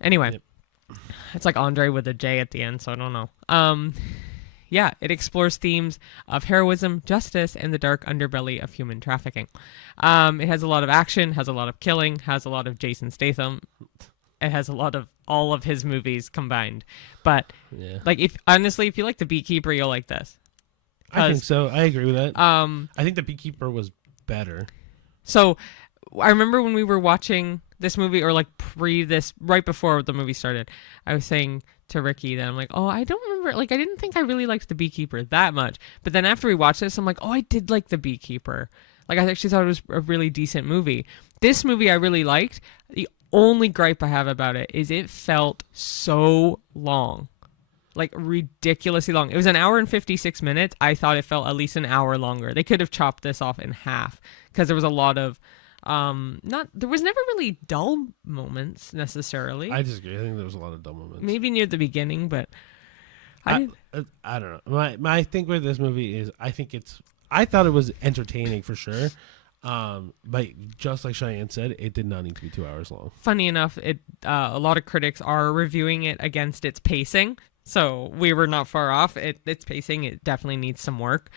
Anyway, It's like Andre with a J at the end, so I don't know. Yeah, it explores themes of heroism, justice, and the dark underbelly of human trafficking. It has a lot of action, has a lot of killing, has a lot of Jason Statham. It has a lot of all of his movies combined. But Yeah. like, if honestly, if you like The Beekeeper, you'll like this. I think so. I agree with that. Um, I think The Beekeeper was better. so I remember when we were watching this movie, or like right before the movie started, I was saying to Ricky that I'm like, oh, I don't remember, like, I didn't think I really liked The Beekeeper that much. But then after we watched this, I'm like, oh, I did like The Beekeeper. Like, I actually thought it was a really decent movie. This movie I really liked. The only gripe I have about it is it felt so long. Like, ridiculously long. It was an hour and 56 minutes. I thought it felt at least an hour longer. They could have chopped this off in half, because there was a lot of not there was never really dull moments necessarily. I disagree. I think there was a lot of dumb moments. Maybe near the beginning, but I don't know. My thing with this movie is I thought it was entertaining for sure. But just like Cheyenne said, it did not need to be 2 hours long. Funny enough, a lot of critics are reviewing it against its pacing. So we were not far off. Its pacing, it definitely needs some work.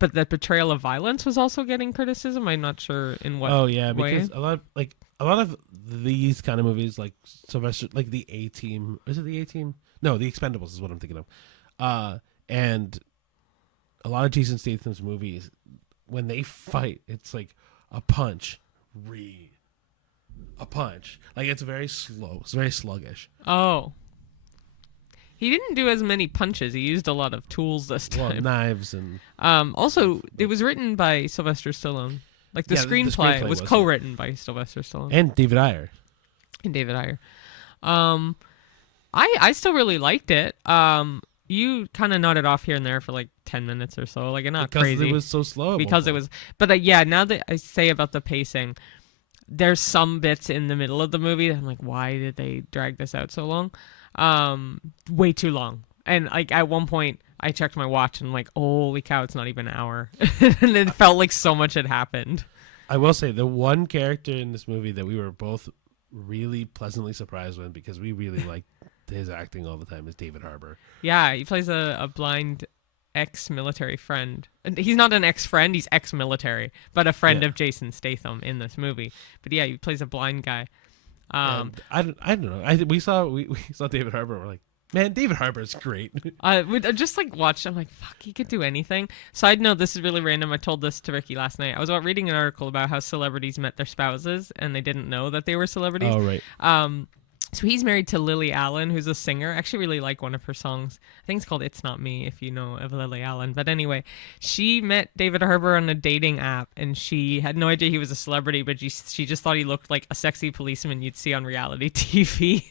But the portrayal of violence was also getting criticism. I'm not sure in what. Oh yeah, way. because a lot of these kind of movies, like Sylvester, like the A Team. Is it the A Team? No, the Expendables is what I'm thinking of. And a lot of Jason Statham's movies, when they fight, it's like a punch, a punch. Like, it's very slow. It's very sluggish. Oh. He didn't do as many punches. He used a lot of tools this time. Well, knives and. Also, it was written by Sylvester Stallone. Like, the screenplay was co-written by Sylvester Stallone And David Ayer. I still really liked it. You kind of nodded off here and there for like 10 minutes or so. Like, not because crazy. It was so slow. Because it was. But yeah, now that I say about the pacing, there's some bits in the middle of the movie that I'm like, why did they drag this out so long? Way too long. And like, at one point I checked my watch and I'm like, holy cow, it's not even an hour. And it felt like so much had happened. I will say the one character in this movie that we were both really pleasantly surprised with, because we really liked his acting all the time, is David Harbour. Yeah, he plays a blind ex-military friend. And he's not an ex-friend, he's ex-military, but a friend of Jason Statham in this movie. But yeah, he plays a blind guy. I don't know. We saw David Harbour. We're like, man, David Harbour's great. I just like watched. I'm like, fuck, he could do anything. Side note: this is really random. I told this to Ricky last night. I was reading an article about how celebrities met their spouses and they didn't know that they were celebrities. Oh right. So he's married to Lily Allen, who's a singer. I actually really like one of her songs. I think it's called "It's Not Me," if you know of Lily Allen. But anyway, she met David Harbour on a dating app, and she had no idea he was a celebrity, but she just thought he looked like a sexy policeman you'd see on reality TV.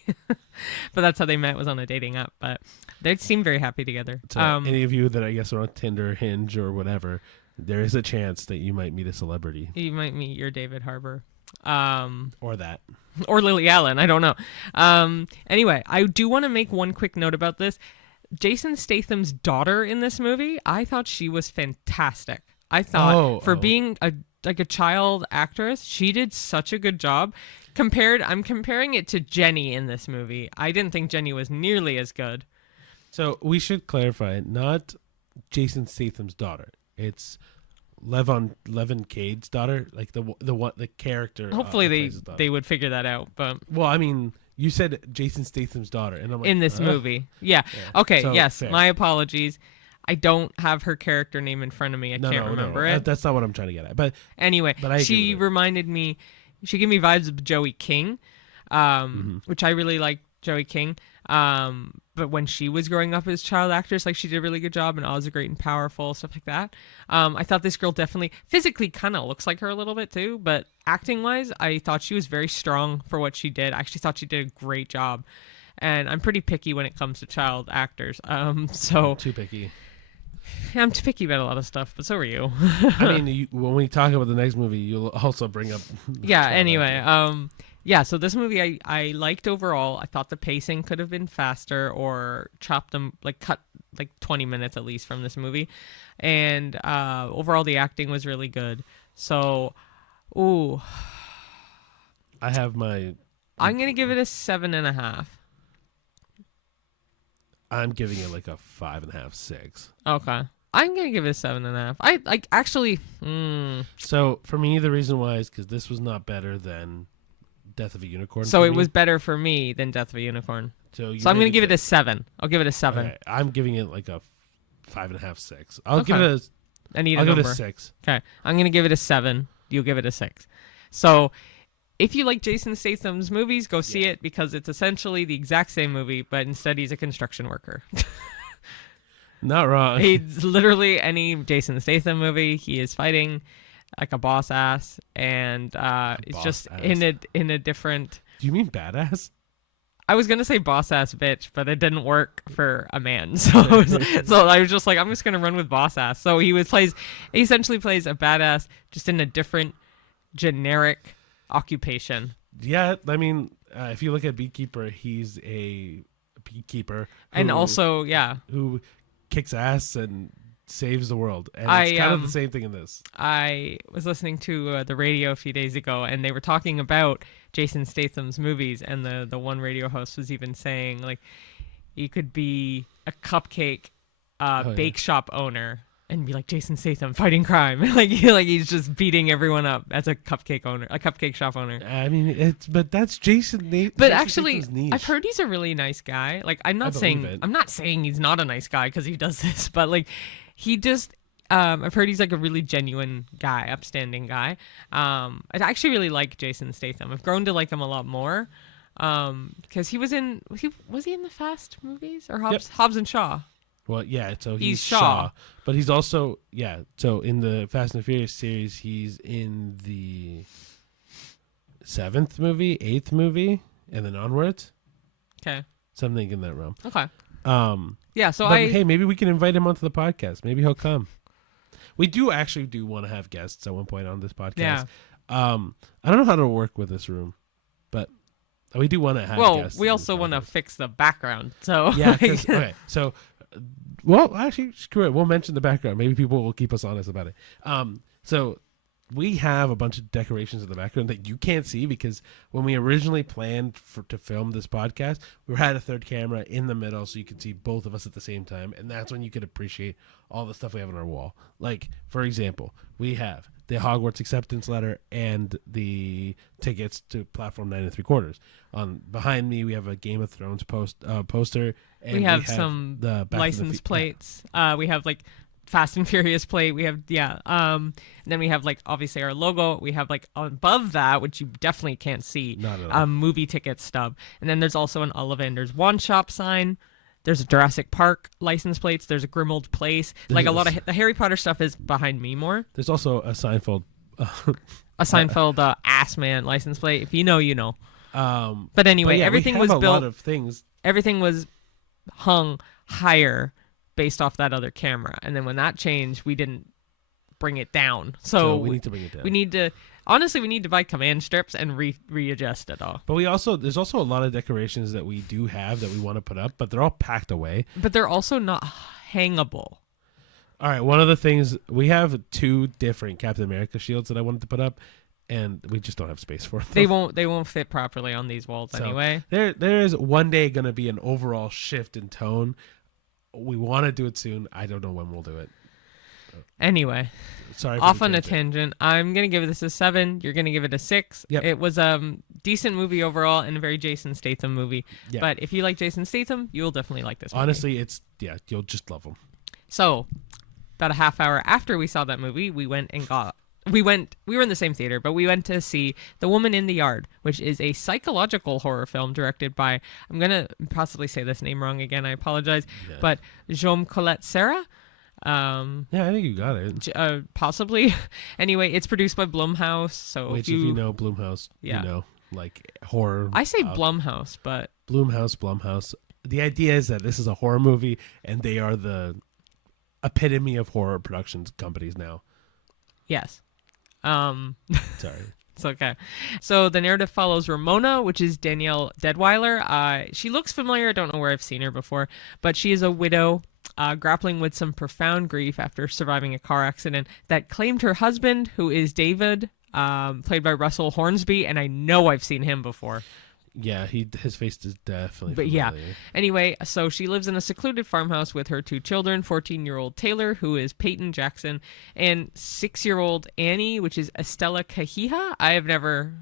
But that's how they met, was on a dating app. But they seem very happy together. So any of you that I guess are on Tinder, Hinge, or whatever, there is a chance that you might meet a celebrity. You might meet your David Harbour. Or that. Or Lily Allen, I don't know. Anyway, I do want to make one quick note about this. Jason Statham's daughter in this movie, I thought she was fantastic. I thought for being a child actress, she did such a good job. I'm comparing it to Jenny in this movie. I didn't think Jenny was nearly as good. So we should clarify, not Jason Statham's daughter. It's Levin Cade's daughter, like the character. Hopefully they would figure that out. But well, I mean, you said Jason Statham's daughter, and I'm like, in this movie, yeah. Okay, so, yes, fair. My apologies. I don't have her character name in front of me. I can't remember it. That's not what I'm trying to get at. But anyway, she reminded me. She gave me vibes of Joey King, which I really like Joey King. But when she was growing up as a child actress, like, she did a really good job, and Oz is great and powerful, stuff like that. I thought this girl definitely physically kind of looks like her a little bit too, but acting wise, I thought she was very strong for what she did. I actually thought she did a great job, and I'm pretty picky when it comes to child actors. So too picky. Yeah, I'm too picky about a lot of stuff, but so are you. I mean, when we talk about the next movie, you'll also bring up. Yeah. Anyway. Yeah, so this movie I liked overall. I thought the pacing could have been faster, or cut 20 minutes at least from this movie. And overall the acting was really good. So, I'm going to give it a 7.5. I'm giving it like a 5.5, 6. Okay. I'm gonna give it a 7.5. I like actually. So for me, the reason why is because this was not better than Death of a Unicorn. So for it me. was better for me than Death of a Unicorn. So I'm gonna give it a 7. I'll give it a 7. Okay, I'm giving it like a 5.5, 6. I'll Okay. give it I need I'll a give number. it a 6. Okay. I'm gonna give it a 7. You'll give it a 6. So if you like Jason Statham's movies, go see it because it's essentially the exact same movie, but instead he's a construction worker. Not wrong. He's literally any Jason Statham movie. He is fighting like a boss ass, and it's boss just ass. in a different. Do you mean badass? I was gonna say boss ass bitch, but it didn't work for a man. So I was just like, I'm just gonna run with boss ass. So he essentially plays a badass, just in a different generic occupation. Yeah, I mean, if you look at Beekeeper, he's a beekeeper, And also, yeah, who kicks ass and saves the world, and it's kind of the same thing in this. I was listening to the radio a few days ago, and they were talking about Jason Statham's movies, and the one radio host was even saying, like, you could be a cupcake bake shop owner and be like Jason Statham fighting crime. like he's just beating everyone up as a cupcake shop owner. I mean, but that's Jason. But Jason actually, Statham's niche. I've heard he's a really nice guy. Like, I'm not saying he's not a nice guy because he does this, but like, he just. I've heard he's like a really genuine guy, upstanding guy. I actually really like Jason Statham. I've grown to like him a lot more because he was in the Fast movies or Hobbs and Shaw. Well, yeah, so He's Shaw. Shaw. But he's also, so in the Fast and Furious series, he's in the 7th movie, 8th movie, and then onwards. Okay. Something in that realm. Okay. Yeah, so hey, maybe we can invite him onto the podcast. Maybe he'll come. We do want to have guests at one point on this podcast. Yeah. I don't know how to work with this room, but we do want to have guests. Well, we also want to fix the background. So yeah, okay. So well, actually, screw it. We'll mention the background. Maybe people will keep us honest about it. So we have a bunch of decorations in the background that you can't see because when we originally planned to film this podcast, we had a third camera in the middle so you could see both of us at the same time, and that's when you could appreciate all the stuff we have on our wall. Like, for example, we have the Hogwarts acceptance letter and the tickets to Platform 9 3/4. Behind me, we have a Game of Thrones poster. And we have some the license plates. We have like Fast and Furious plate. We have and then we have like obviously our logo. We have like above that, which you definitely can't see, Not at all. Movie ticket stub. And then there's also an Ollivander's Wand Shop sign. There's a Jurassic Park license plates. There's a Grimmauld Place. Like a lot of the Harry Potter stuff is behind me more. There's also a Seinfeld. A Seinfeld Ass Man license plate. If you know, you know. But anyway, yeah, everything we was have built. A lot of things. Everything was hung higher based off that other camera, and then when that changed, we didn't bring it down. So we need to bring it down. We need to buy command strips and readjust it all. But there's also a lot of decorations that we do have that we want to put up, but they're all packed away. But they're also not hangable. All right, one of the things, we have 2 different Captain America shields that I wanted to put up, and we just don't have space for them. They won't fit properly on these walls anyway. There is one day going to be an overall shift in tone. We want to do it soon. I don't know when we'll do it. Anyway, sorry. Off on a tangent. I'm gonna give this a 7. You're gonna give it a 6. Yep. It was a decent movie overall and a very Jason Statham movie. Yeah. But if you like Jason Statham, you'll definitely like this movie. Honestly, you'll just love them. So, about a half hour after we saw that movie, we were in the same theater, but we went to see The Woman in the Yard, which is a psychological horror film directed by, I'm going to possibly say this name wrong again, I apologize, but Jaume Colette Serra. Yeah, I think you got it. Possibly. Anyway, it's produced by Blumhouse. So if you know Blumhouse, you know, like horror. I say Blumhouse, but Blumhouse. The idea is that this is a horror movie, and they are the epitome of horror productions companies now. Yes. Sorry. It's okay. So the narrative follows Ramona, which is Danielle Deadweiler. She looks familiar. I don't know where I've seen her before, but she is a widow grappling with some profound grief after surviving a car accident that claimed her husband, who is David, played by Russell Hornsby, and I know I've seen him before. Yeah, his face is definitely But yeah, familiar. anyway, so she lives in a secluded farmhouse with her 2 children, 14-year-old Taylor, who is Peyton Jackson, and 6-year-old Annie, which is Estella Cahiha. I have never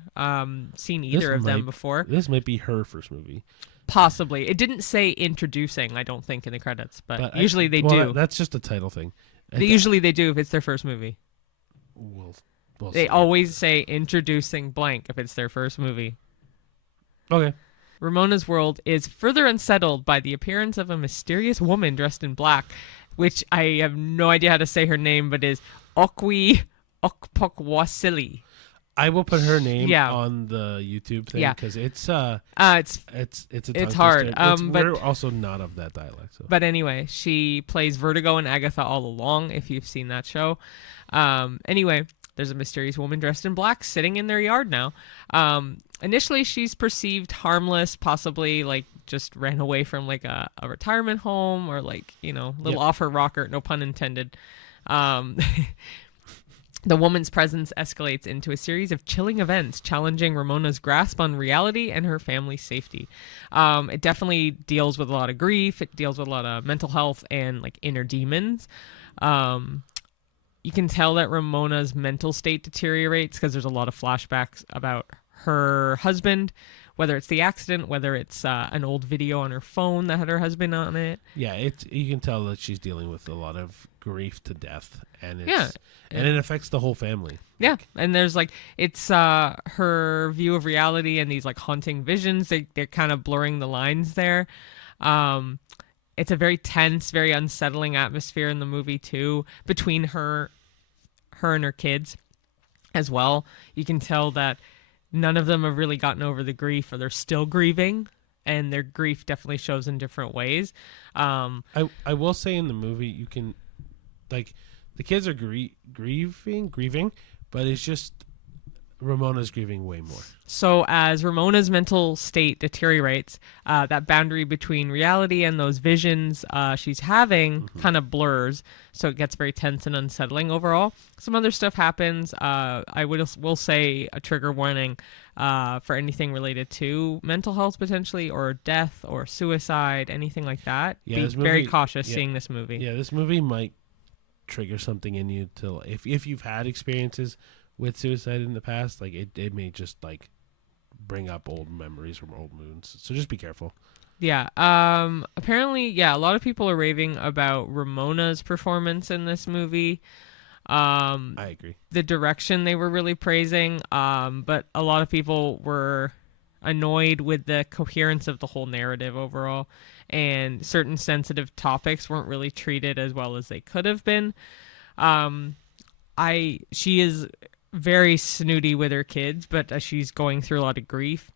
seen either of them before. This might be her first movie. Possibly. It didn't say introducing, I don't think, in the credits, but usually they do. That's just a title thing. Usually they do if it's their first movie. We'll They see. always say introducing blank if it's their first movie. Okay. Ramona's world is further unsettled by the appearance of a mysterious woman dressed in black, which I have no idea how to say her name, but is Okwi Okpokwasili. I will put her name on the YouTube thing because it's a it's hard. But we're also not of that dialect. So. But anyway, she plays Vertigo and Agatha all along. If you've seen that show, anyway, there's a mysterious woman dressed in black sitting in their yard now. Initially, she's perceived harmless, possibly like just ran away from like a retirement home or like, little off her rocker, no pun intended. The woman's presence escalates into a series of chilling events, challenging Ramona's grasp on reality and her family's safety. It definitely deals with a lot of grief. It deals with a lot of mental health and like inner demons. You can tell that Ramona's mental state deteriorates because there's a lot of flashbacks about her husband, whether it's the accident, whether it's an old video on her phone that had her husband on it. Yeah, you can tell that she's dealing with a lot of grief to death, and it affects the whole family. Yeah, and there's like it's her view of reality and these like haunting visions. They're kind of blurring the lines there. It's a very tense, very unsettling atmosphere in the movie too, between her and her kids as well. You can tell that none of them have really gotten over the grief, or they're still grieving, and their grief definitely shows in different ways. I will say in the movie, you can, like, the kids are grieving, but it's just Ramona's grieving way more. So as Ramona's mental state deteriorates, that boundary between reality and those visions she's having kind of blurs, so it gets very tense and unsettling overall. Some other stuff happens. I will say a trigger warning for anything related to mental health potentially, or death or suicide, anything like that. Yeah, Be very cautious seeing this movie. Yeah, this movie might trigger something in you till if you've had experiences with suicide in the past, like it may just like bring up old memories from old moons. So just be careful. Yeah. Apparently, a lot of people are raving about Ramona's performance in this movie. I agree. The direction they were really praising, but a lot of people were annoyed with the coherence of the whole narrative overall, and certain sensitive topics weren't really treated as well as they could have been. She is very snooty with her kids, but she's going through a lot of grief.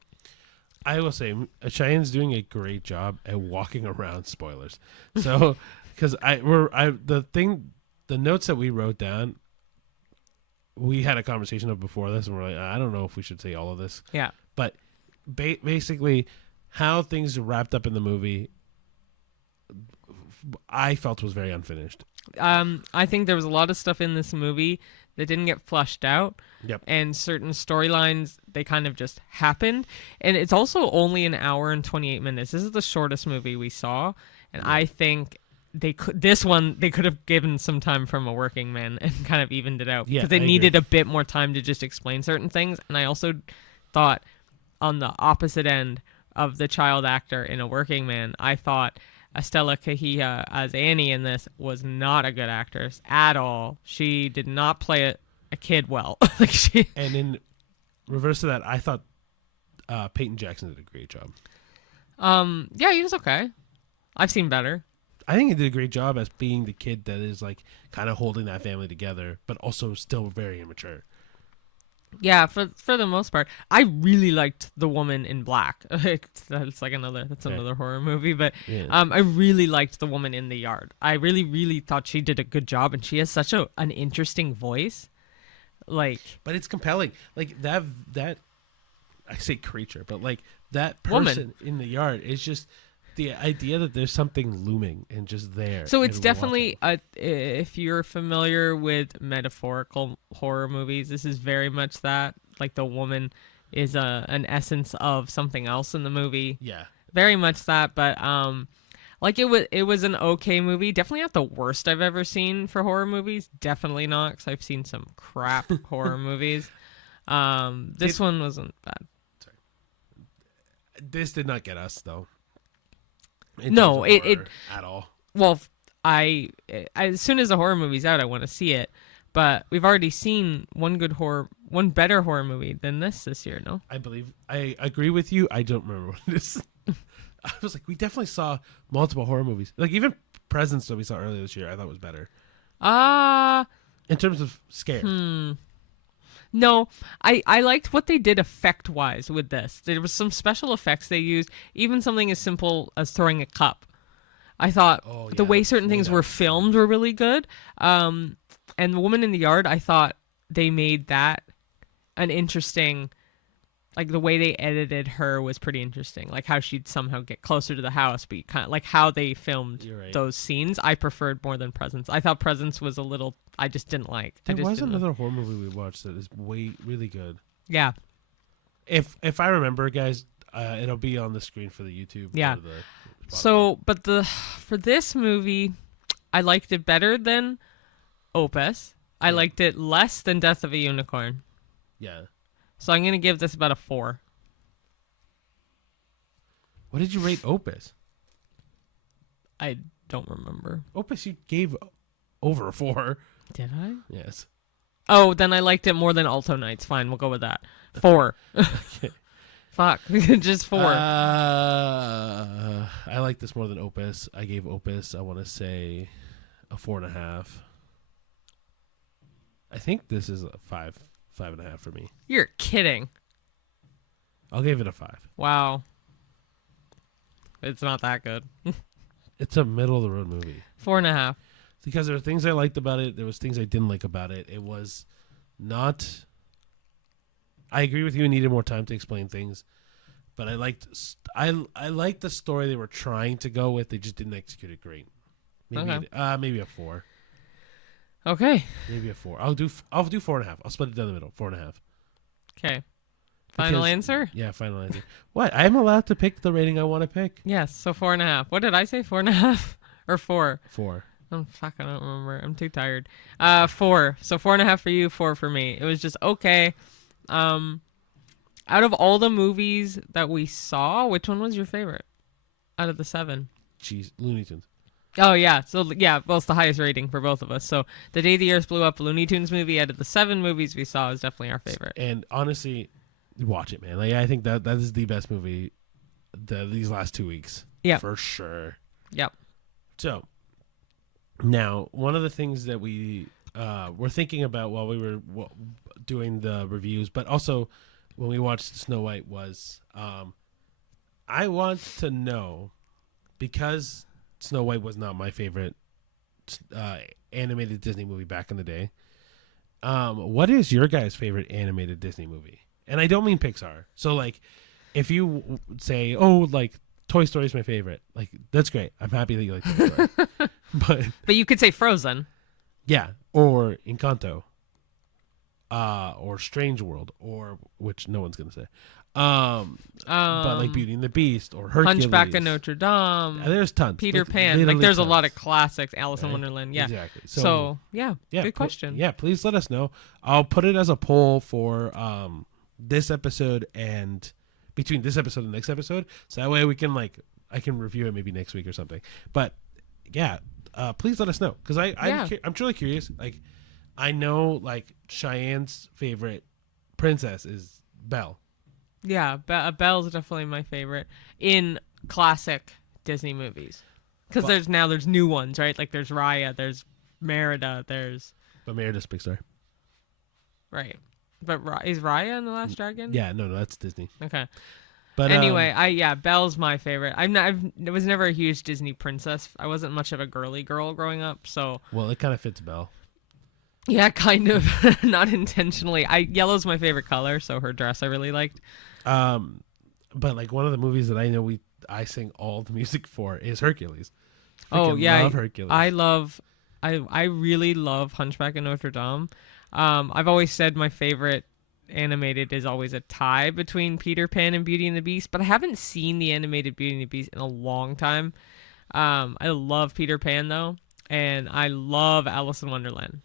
I will say Cheyenne's doing a great job at walking around spoilers. So, because the notes that we wrote down, we had a conversation of before this, and we're like, I don't know if we should say all of this. Yeah. But basically, how things wrapped up in the movie, I felt was very unfinished. I think there was a lot of stuff in this movie that didn't get flushed out. Yep. And certain storylines, they kind of just happened. And it's also only an hour and 28 minutes. This is the shortest movie we saw. And I think they could have given some time from a working man and kind of evened it out. Because they needed a bit more time to just explain certain things. And I also thought on the opposite end of the child actor in a working man, I thought Estella Cahiha as Annie in this was not a good actress at all. She did not play a kid well. And in reverse of that, I thought Peyton Jackson did a great job. Yeah, he was okay. I've seen better. I think he did a great job as being the kid that is like kind of holding that family together, but also still very immature. Yeah, for the most part, I really liked The Woman in Black. That's another horror movie, but I really liked The Woman in the Yard. I really, really thought she did a good job, and she has such an interesting voice. But it's compelling. Like that I say creature, but like that person in the yard is just the idea that there's something looming and just there. So it's definitely if you're familiar with metaphorical horror movies, this is very much that. Like The Woman is an essence of something else in the movie. Yeah. Very much that, but like it was an okay movie. Definitely not the worst I've ever seen for horror movies. Definitely not, because I've seen some crap horror movies. This one wasn't bad. This did not get us though. No, it at all. well, I as soon as the horror movie's out, I want to see it. But we've already seen one better horror movie than this year. No, I agree with you. I don't remember what it is. I was like, we definitely saw multiple horror movies. Like even Presents that we saw earlier this year, I thought was better. In terms of scare. No, I liked what they did effect-wise with this. There was some special effects they used, even something as simple as throwing a cup. I thought the way certain things were filmed were really good. And the woman in the yard, I thought they made that an interesting, like the way they edited her was pretty interesting. Like how she'd somehow get closer to the house, but kind of like how they filmed those scenes, I preferred more than Presents. I thought Presents was a little, I just didn't like. There was another horror movie we watched that is really good. Yeah. If I remember, guys, it'll be on the screen for the YouTube. Yeah. So, but for this movie, I liked it better than Opus. I liked it less than Death of a Unicorn. Yeah. So I'm going to give this about a 4. What did you rate Opus? I don't remember. Opus you gave over a 4. Did I? Yes. Oh, then I liked it more than Alto Knights. Fine, we'll go with that. 4. Okay. Fuck. Just 4. I like this more than Opus. I gave Opus, I want to say, a 4.5. I think this is a 5.5 for me. You're kidding. I'll give it a 5. Wow. It's not that good. It's a middle of the road movie. 4.5. Because there were things I liked about it. There was things I didn't like about it. It was not. I agree with you. It needed more time to explain things, but I liked the story they were trying to go with. They just didn't execute it great. Maybe maybe a 4. Okay. Maybe a 4. I'll do 4.5. I'll split it down the middle. 4.5. Okay. Final answer? Yeah, final answer. What? I'm allowed to pick the rating I want to pick. Yes. So 4.5. What did I say? 4.5 or 4? 4. Oh fuck! I don't remember. I'm too tired. 4. So 4.5 for you, 4 for me. It was just okay. Out of all the movies that we saw, which one was your favorite? Out of the 7? Jeez, Looney Tunes. Oh yeah. So yeah, well, it's the highest rating for both of us. So The Day the Earth Blew Up, Looney Tunes movie, out of the 7 movies we saw, is definitely our favorite. And honestly, watch it, man. Like I think that is the best movie these last 2 weeks. Yeah, for sure. Yep. So now, one of the things that we were thinking about while we were doing the reviews, but also when we watched Snow White, was I want to know, because Snow White was not my favorite animated Disney movie back in the day, what is your guys' favorite animated Disney movie? And I don't mean Pixar. So, like, if you say, oh, like, Toy Story is my favorite, like, that's great. I'm happy that you like Toy Story. But you could say Frozen. Yeah, or Encanto. Or Strange World, or which no one's gonna say. But like Beauty and the Beast or Hercules, Hunchback of Notre Dame. There's tons. Peter Pan. Like there's tons. A lot of classics. Alice in Wonderland. Yeah, exactly. So yeah, good question. Yeah, please let us know. I'll put it as a poll for this episode, and between this episode and the next episode, so that way we can I can review it maybe next week or something. But yeah, please let us know, because I'm truly curious. Like, I know Cheyenne's favorite princess is Belle. Yeah, Belle's definitely my favorite in classic Disney movies. Because there's new ones, right? Like there's Raya, there's Merida, But Merida's Pixar. Right. But is Raya in The Last Dragon? Yeah, no, that's Disney. Okay. But anyway, Belle's my favorite. I was never a huge Disney princess. I wasn't much of a girly girl growing up, so. Well, it kind of fits Belle. Yeah, kind of. Not intentionally. Yellow's my favorite color, so her dress I really liked. But one of the movies that I know I sing all the music for is Hercules. Oh yeah, love Hercules. I really love Hunchback of Notre Dame. I've always said my favorite animated is always a tie between Peter Pan and Beauty and the Beast, but I haven't seen the animated Beauty and the Beast in a long time. I love Peter Pan though, and I love Alice in Wonderland.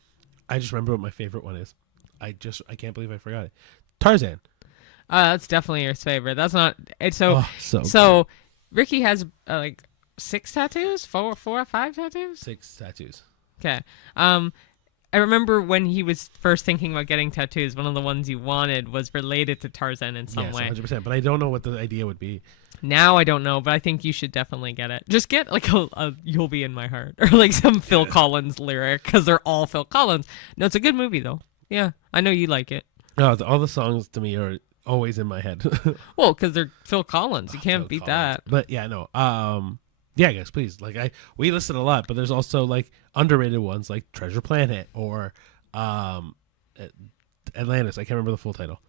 I just remember what my favorite one is. I can't believe I forgot it. Tarzan. That's definitely your favorite. That's not. It's so. Oh, so So, Ricky has like 6 tattoos, four or 5 tattoos. 6 tattoos. Okay. I remember when he was first thinking about getting tattoos, one of the ones you wanted was related to Tarzan in some Yes, way. 100%. But I don't know what the idea would be. Now I don't know, but I think you should definitely get it. Just get like a "You'll Be in My Heart" or like some Phil Collins lyric because they're all Phil Collins. No, it's a good movie though. Yeah, I know you like it. No, all the songs to me are always in my head. Well, because they're Phil Collins. You can't Phil beat Collins. that. But yeah, no. Yeah, guys, please. Like we listed a lot, but there's also like underrated ones like Treasure Planet or Atlantis. I can't remember the full title.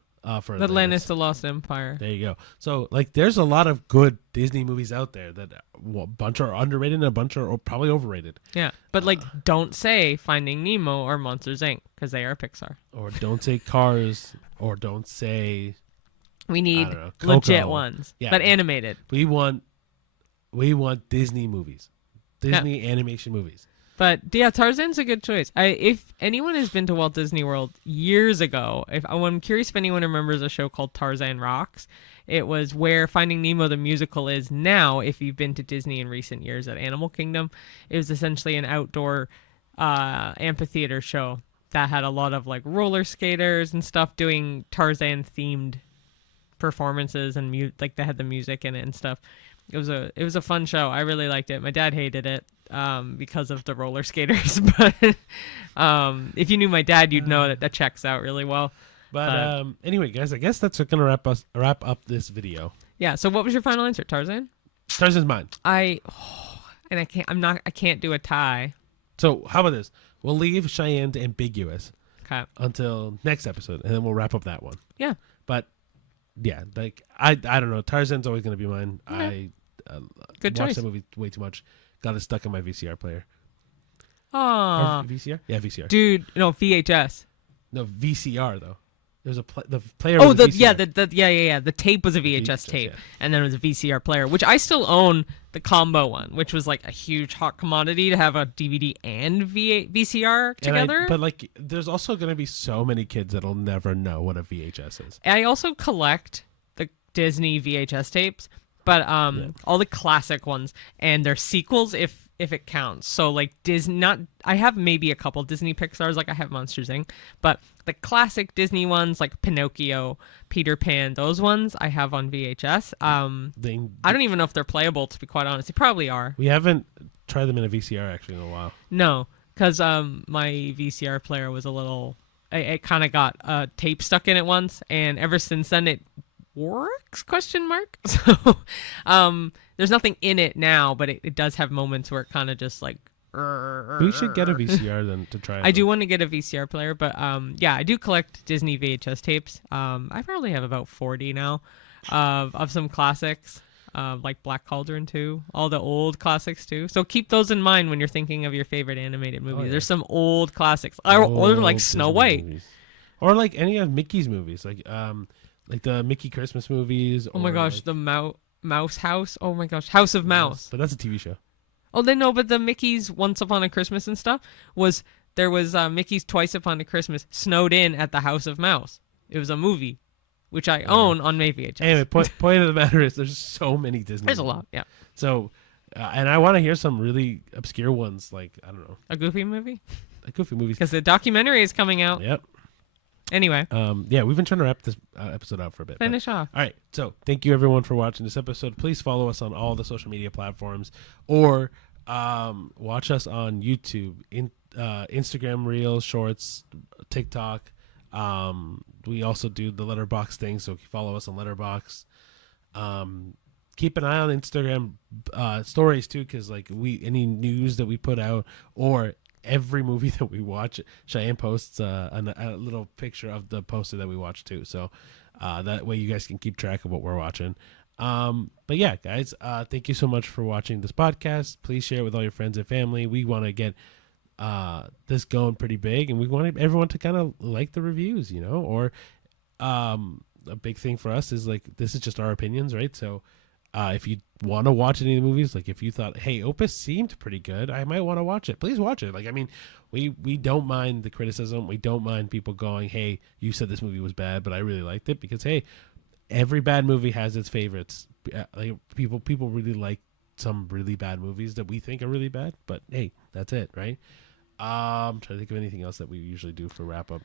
For Atlantis, The Lost Empire. There you go. So like, there's a lot of good Disney movies out there that a bunch are underrated and a bunch are probably overrated. Yeah, but like, don't say Finding Nemo or Monsters Inc. because they are Pixar. Or don't say Cars. Or don't say. We need I don't know, legit Coco. ones, Yeah. but animated. We want Disney movies, Disney animation movies. But yeah, Tarzan's a good choice. If anyone has been to Walt Disney World years ago, I'm curious if anyone remembers a show called Tarzan Rocks. It was where Finding Nemo the musical is now. If you've been to Disney in recent years at Animal Kingdom, it was essentially an outdoor amphitheater show that had a lot of like roller skaters and stuff doing Tarzan themed performances and like they had the music in it and stuff. It was a fun show. I really liked it. My dad hated it because of the roller skaters, but if you knew my dad, you'd know that checks out really well. But anyway, guys, I guess that's gonna wrap up this video. Yeah. So what was your final answer, Tarzan? Tarzan's mine. I can't do a tie. So how about this? We'll leave Cheyenne ambiguous Okay. until next episode, and then we'll wrap up that one. Yeah. But yeah, like I don't know. Tarzan's always gonna be mine. Okay. I Good watched choice. that movie way too much. Got it stuck in my VCR player. Aw. Or VCR? Yeah, VCR. Dude, no, VHS. No, VCR though. There's the player. Oh, was a VCR. yeah. The tape was a VHS tape, and then it was a VCR player, which I still own the combo one, which was like a huge hot commodity to have a DVD and VCR together. But like, there's also gonna be so many kids that'll never know what a VHS is. I also collect the Disney VHS tapes, but all the classic ones and their sequels if it counts. So like I have maybe a couple Disney Pixars, like I have Monsters Inc., but the classic Disney ones like Pinocchio, Peter Pan, those ones I have on VHS. I don't even know if they're playable, to be quite honest. They probably are. We haven't tried them in a VCR actually in a while. No, because my VCR player was a little. It kind of got a tape stuck in it once, and ever since then it works? ? So, there's nothing in it now, but it does have moments where it kind of just like. We should get a VCR then to try. I do want to get a VCR player, but yeah, I do collect Disney VHS tapes. I probably have about 40 now, of some classics, like Black Cauldron 2, all the old classics too. So keep those in mind when you're thinking of your favorite animated movies. Oh, yeah. There's some old classics, or like Snow Disney White, movies. Or like any of Mickey's movies, like the Mickey Christmas movies. Oh my gosh, like, the Mouse House. Oh my gosh, House of Mouse. But that's a TV show. Oh, they know, but the Mickey's Once Upon a Christmas and stuff was Mickey's Twice Upon a Christmas snowed in at the House of Mouse. It was a movie, which I own on my VHS. Anyway, point of the matter is there's so many Disney. There's a movies. lot, yeah. So, and I want to hear some really obscure ones, like I don't know, A Goofy movie, Goofy movies. because the documentary is coming out. Yep. Anyway, yeah, we've been trying to wrap this episode out for a bit. finish off. All right, so thank you everyone for watching this episode. Please follow us on all the social media platforms, or watch us on YouTube, Instagram Reels, Shorts, TikTok. We also do the Letterbox thing, so follow us on Letterbox. Keep an eye on Instagram stories too, because like any news that we put out or every movie that we watch, Cheyenne posts a little picture of the poster that we watch too. So that way you guys can keep track of what we're watching. But yeah, guys, thank you so much for watching this podcast. Please share it with all your friends and family. We want to get this going pretty big, and we want everyone to kind of like the reviews, or a big thing for us is like this is just our opinions, right? So if you want to watch any of the movies, like if you thought, hey, Opus seemed pretty good, I might want to watch it. Please watch it. Like, I mean, we don't mind the criticism. We don't mind people going, hey, you said this movie was bad, but I really liked it, because hey, every bad movie has its favorites. Like people really like some really bad movies that we think are really bad, but hey, that's it, right? I'm trying to think of anything else that we usually do for wrap up.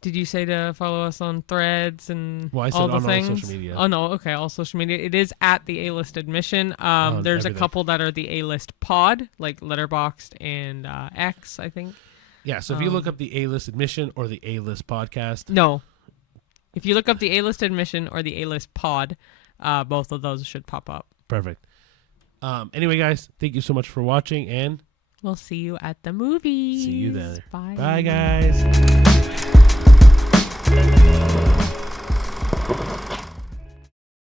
Did you say to follow us on Threads and Well, I said all the on things? all social media. Oh no, okay, all social media. It is at the A-List Admission. There's everything. a couple that are the A-List Pod, like Letterboxd and X, I think. Yeah, so if you look up the A-List Admission or the A-List Podcast. No. If you look up the A-List Admission or the A-List Pod, both of those should pop up. Perfect. Anyway, guys, thank you so much for watching, and we'll see you at the movies. See you there. Bye. Bye, guys.